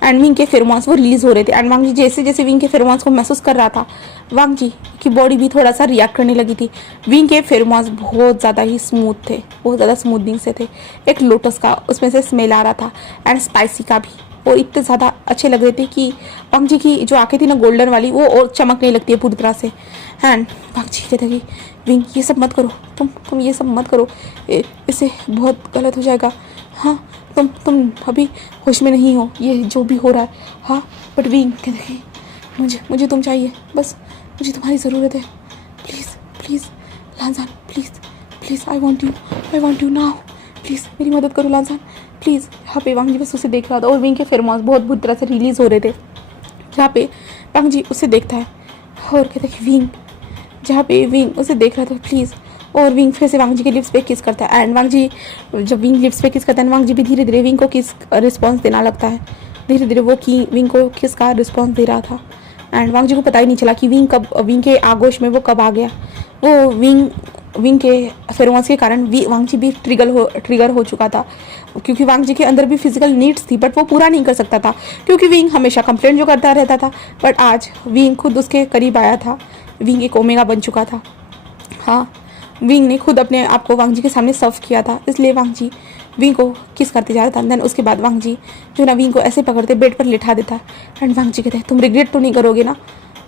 एंड विंग के फेरोमोन्स वो रिलीज हो रहे थे एंड वांग जी जैसे जैसे विंग के फेरोमोन्स को महसूस कर रहा था, वांग जी की बॉडी भी थोड़ा सा रिएक्ट करने लगी थी। विंग के फेरोमोन्स बहुत ज़्यादा ही स्मूथ थे, बहुत ज़्यादा स्मूथनिंग से थे। एक लोटस का उसमें से स्मेल आ रहा था एंड स्पाइसी का भी, और इतने ज़्यादा अच्छे लग रहे थे कि वांग जी की जो आंखें थी ना गोल्डन वाली वो और चमकने लगती है पूरी तरह से। एंड वांग जी कहते कि विंग ये सब मत करो, तुम ये सब मत करो, इससे बहुत गलत हो जाएगा। हाँ तुम अभी होश में नहीं हो, ये जो भी हो रहा है। हाँ बट विंग कहते हैं मुझे तुम चाहिए, बस मुझे तुम्हारी ज़रूरत है। प्लीज़ प्लीज़ लांजान, please I want you now, please मेरी मदद करो लांजान प्लीज़। यहाँ पे वांग जी बस उसे देख रहा था और विंग के फेरोमोन्स बहुत बुरी तरह से रिलीज़ हो रहे थे। जहाँ पे वांग जी उसे देखता है और कहता है कि विंग, जहाँ पे विंग उसे देख रहा था प्लीज़, और विंग फिर से वांग जी के लिप्स पे किस करता है। एंड वांग जी जब विंग लिप्स पे किस करता है, वांग जी भी धीरे धीरे विंग को किस रिस्पॉन्स देना लगता है। धीरे धीरे वो की विंग को किस का रिस्पॉन्स दे रहा था। एंड वांग जी को पता ही नहीं चला कि विंग के आगोश में वो कब आ गया। वो विंग के फेरोमोन्स के कारण वांग जी भी ट्रिगर हो चुका था, क्योंकि वांग जी के अंदर भी फिजिकल नीड्स थी बट वो पूरा नहीं कर सकता था, क्योंकि विंग हमेशा कंप्लेंट जो करता रहता था। बट आज विंग खुद उसके करीब आया था। विंग एक ओमेगा बन चुका था। हाँ, विंग ने खुद अपने आप को वांग जी के सामने सर्व किया था, इसलिए वांग जी विंग को किस करते जा रहा था। देन उसके बाद वांग जी जो ना विंग को ऐसे पकड़ते बेड पर लिटा देता। एंड वांग जी कहते हैं तुम रिग्रेट तो नहीं करोगे ना।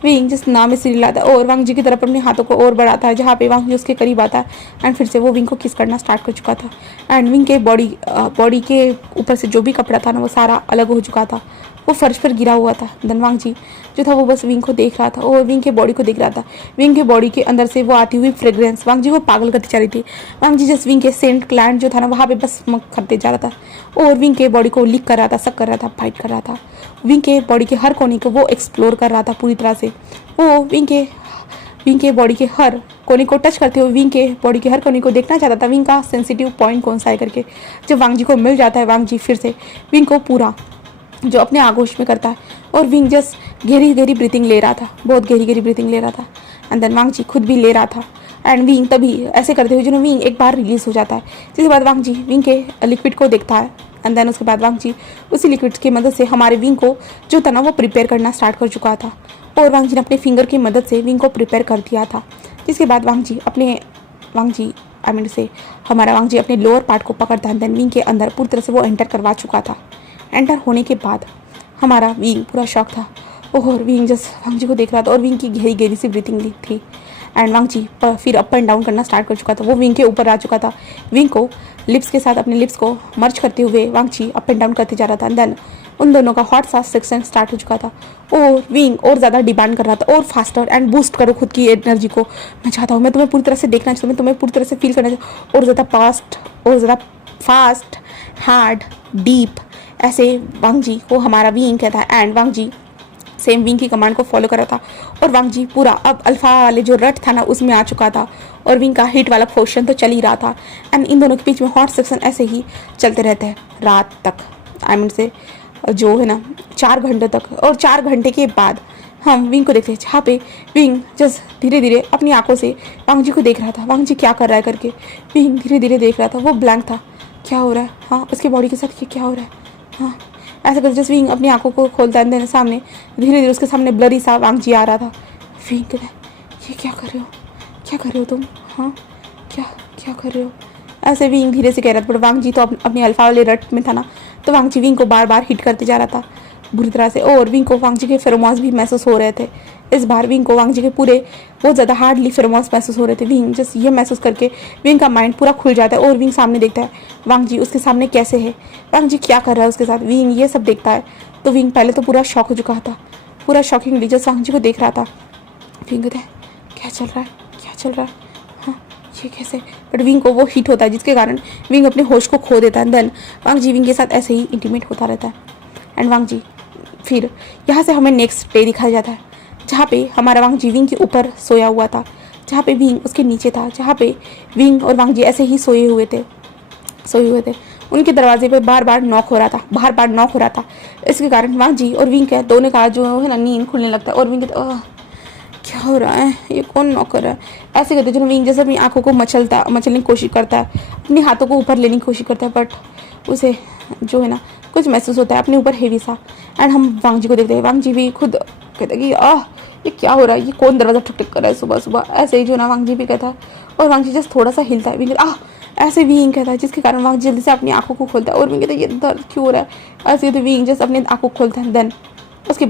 विंग जिस नाम में सिर लाता है और वांग जी की तरफ अपने हाथों को और बढ़ाता है, जहाँ पे वांग जी उसके करीब आता है। एंड फिर से वो विंग को किस करना स्टार्ट कर चुका था। एंड विंग के बॉडी के ऊपर से जो भी कपड़ा था ना वो सारा अलग हो चुका था, वो फर्श पर गिरा हुआ था। देन वांग जी जो था वो बस विंग को देख रहा था और विंग के बॉडी को देख रहा था। विंग के बॉडी के अंदर से वो आती हुई फ्रेग्रेंस वांग जी को पागल करती जा रही थी। वांग जी जस्ट विंग के सेंट ग्लैंड जो था ना वहाँ पे बस स्मक करते जा रहा था और विंग के बॉडी को लिक कर रहा था, सक कर रहा था, फाइट कर रहा था। विंग के बॉडी के हर कोने को वो एक्सप्लोर कर रहा था पूरी तरह से। वो विंग के बॉडी के हर कोने को टच करते हुए विंग के बॉडी के हर कोने को देखना चाहता था, विंग का सेंसिटिव पॉइंट कौन सा है करके। जब वांग जी को मिल जाता है, वांग जी फिर से विंग को पूरा जो अपने आगोश में करता है और विंग जस्ट गहरी ब्रीथिंग ले रहा था, बहुत गहरी ब्रीथिंग ले रहा था। एंड देन वांग जी खुद भी ले रहा था। एंड विंग तभी ऐसे करते हुए जो विंग एक बार रिलीज हो जाता है, जिसके बाद वांग जी विंग के लिक्विड को देखता है। एंड देन उसके बाद वांग जी उसी लिक्विड की मदद से हमारे विंग को जो था ना वो प्रिपेयर करना स्टार्ट कर चुका था और वांग जी ने अपने फिंगर की मदद से विंग को प्रिपेयर कर दिया था। जिसके बाद वांग जी हमारा वांग जी अपने लोअर पार्ट को पकड़ता है। देन विंग के अंदर पूरी तरह से वो एंटर करवा चुका था। एंटर होने के बाद हमारा विंग पूरा शॉक था और विंग जस्ट वांग जी को देख रहा था और विंग की गहरी सी ब्रीथिंग ली थी। एंड वांग जी फिर अप एंड डाउन करना स्टार्ट कर चुका था, वो विंग के ऊपर आ चुका था। विंग को लिप्स के साथ अपने लिप्स को मर्ज करते हुए वांग जी अप एंड डाउन करते जा रहा था। देन उन दोनों का हॉट सा सेक्शन स्टार्ट हो चुका था और विंग और ज़्यादा डिमांड कर रहा था और फास्टर एंड बूस्ट करो खुद की एनर्जी को। मैं चाहता हूँ, मैं तुम्हें पूरी तरह से देखना चाहता हूँ, मैं तुम्हें पूरी तरह से फील करना चाहता हूँ और ज़्यादा फास्ट हार्ड डीप। ऐसे वांग जी को हमारा विंग कहता है। And Wang ji same wing की कमांड को फॉलो कर रहा था और वांग जी पूरा अब अल्फा वाले जो रट था ना उसमें आ चुका था और विंग का हिट वाला पोर्शन तो चल ही रहा था। एंड इन दोनों के बीच में हॉट सेक्शन ऐसे ही चलते रहते हैं रात तक, से जो है ना 4 घंटे तक। और 4 घंटे के बाद हम विंग को देखते हैं, जहाँ पे विंग जस्ट धीरे धीरे अपनी आंखों से वांग जी को देख रहा था, वांग जी क्या कर रहा है करके। विंग धीरे धीरे देख रहा था, वो ब्लैंक था, क्या हो रहा है। हाँ, उसके बॉडी के साथ क्या हो रहा है। हाँ, ऐसा कर जस्ट विंग अपनी आंखों को खोलता है, सामने धीरे धीरे उसके सामने ब्लरी सा वांग जी आ रहा था। विंग कहता है ये क्या कर रहे हो तुम। हाँ, क्या कर रहे हो। ऐसे विंग धीरे से कह रहा था, पर वांग जी तो अपने अल्फा वाले रट में था ना, तो वांग जी विंग को बार बार हिट करते जा रहा था बुरी तरह से। और विंग को वांग जी के फेरोमोन्स भी महसूस हो रहे थे। इस बार विंग को वांग जी के पूरे बहुत ज़्यादा हार्डली फेरोमोन्स महसूस हो रहे थे। विंग जस्ट ये महसूस करके विंग का माइंड पूरा खुल जाता है और विंग सामने देखता है वांग जी उसके सामने कैसे है, वांग जी क्या कर रहा है उसके साथ। विंग ये सब देखता है तो विंग पहले तो पूरा शॉक हो चुका था, पूरा शॉकिंगली जस्ट वांग जी को देख रहा था। विंग कहता है क्या चल रहा है। हाँ, ये कैसे। बट विंग को वो हिट होता है जिसके कारण विंग अपने होश को खो देता है। देन वांग जी विंग के साथ ऐसे ही इंटीमेट होता रहता है। एंड वांग जी फिर यहाँ से हमें नेक्स्ट डे दिखाया जाता है, जहाँ पे हमारा वांग जी विंग के ऊपर सोया हुआ था, जहाँ पे विंग उसके नीचे था, जहाँ पे विंग और वांग जी ऐसे ही सोए हुए थे। उनके दरवाजे पे बार बार नॉक हो रहा था। इसके कारण वांग जी और विंग के दोनों का जो है ना नींद खुलने लगता है और विंग कहते क्या हो रहा है, ये कौन नॉक कर रहा है। ऐसे कहते जो विंग जैसे अपनी आंखों को मचलने की कोशिश करता है, अपने हाथों को ऊपर लेने की कोशिश करता है, बट उसे जो है ना कुछ महसूस होता है अपने ऊपर हेवी सा। एंड हम वांग जी को देखते हैं, वांग जी भी खुद कहते हैं कि ये क्या हो रहा है, ये कौन दरवाज़ा ठक कर रहा है सुबह सुबह। ऐसे ही जो ना वांग जी भी कहता है और वांग जी जस्ट थोड़ा सा हिलता है। विंग ऐसे विंग कहता है, जिसके कारण वांग जल्दी से अपनी आंखों को खोलता है और विंग कहता है ये दर्द क्यों हो रहा है। ऐसे तो विंग जस्ट अपनी आंखों को खोलता है। देन उसके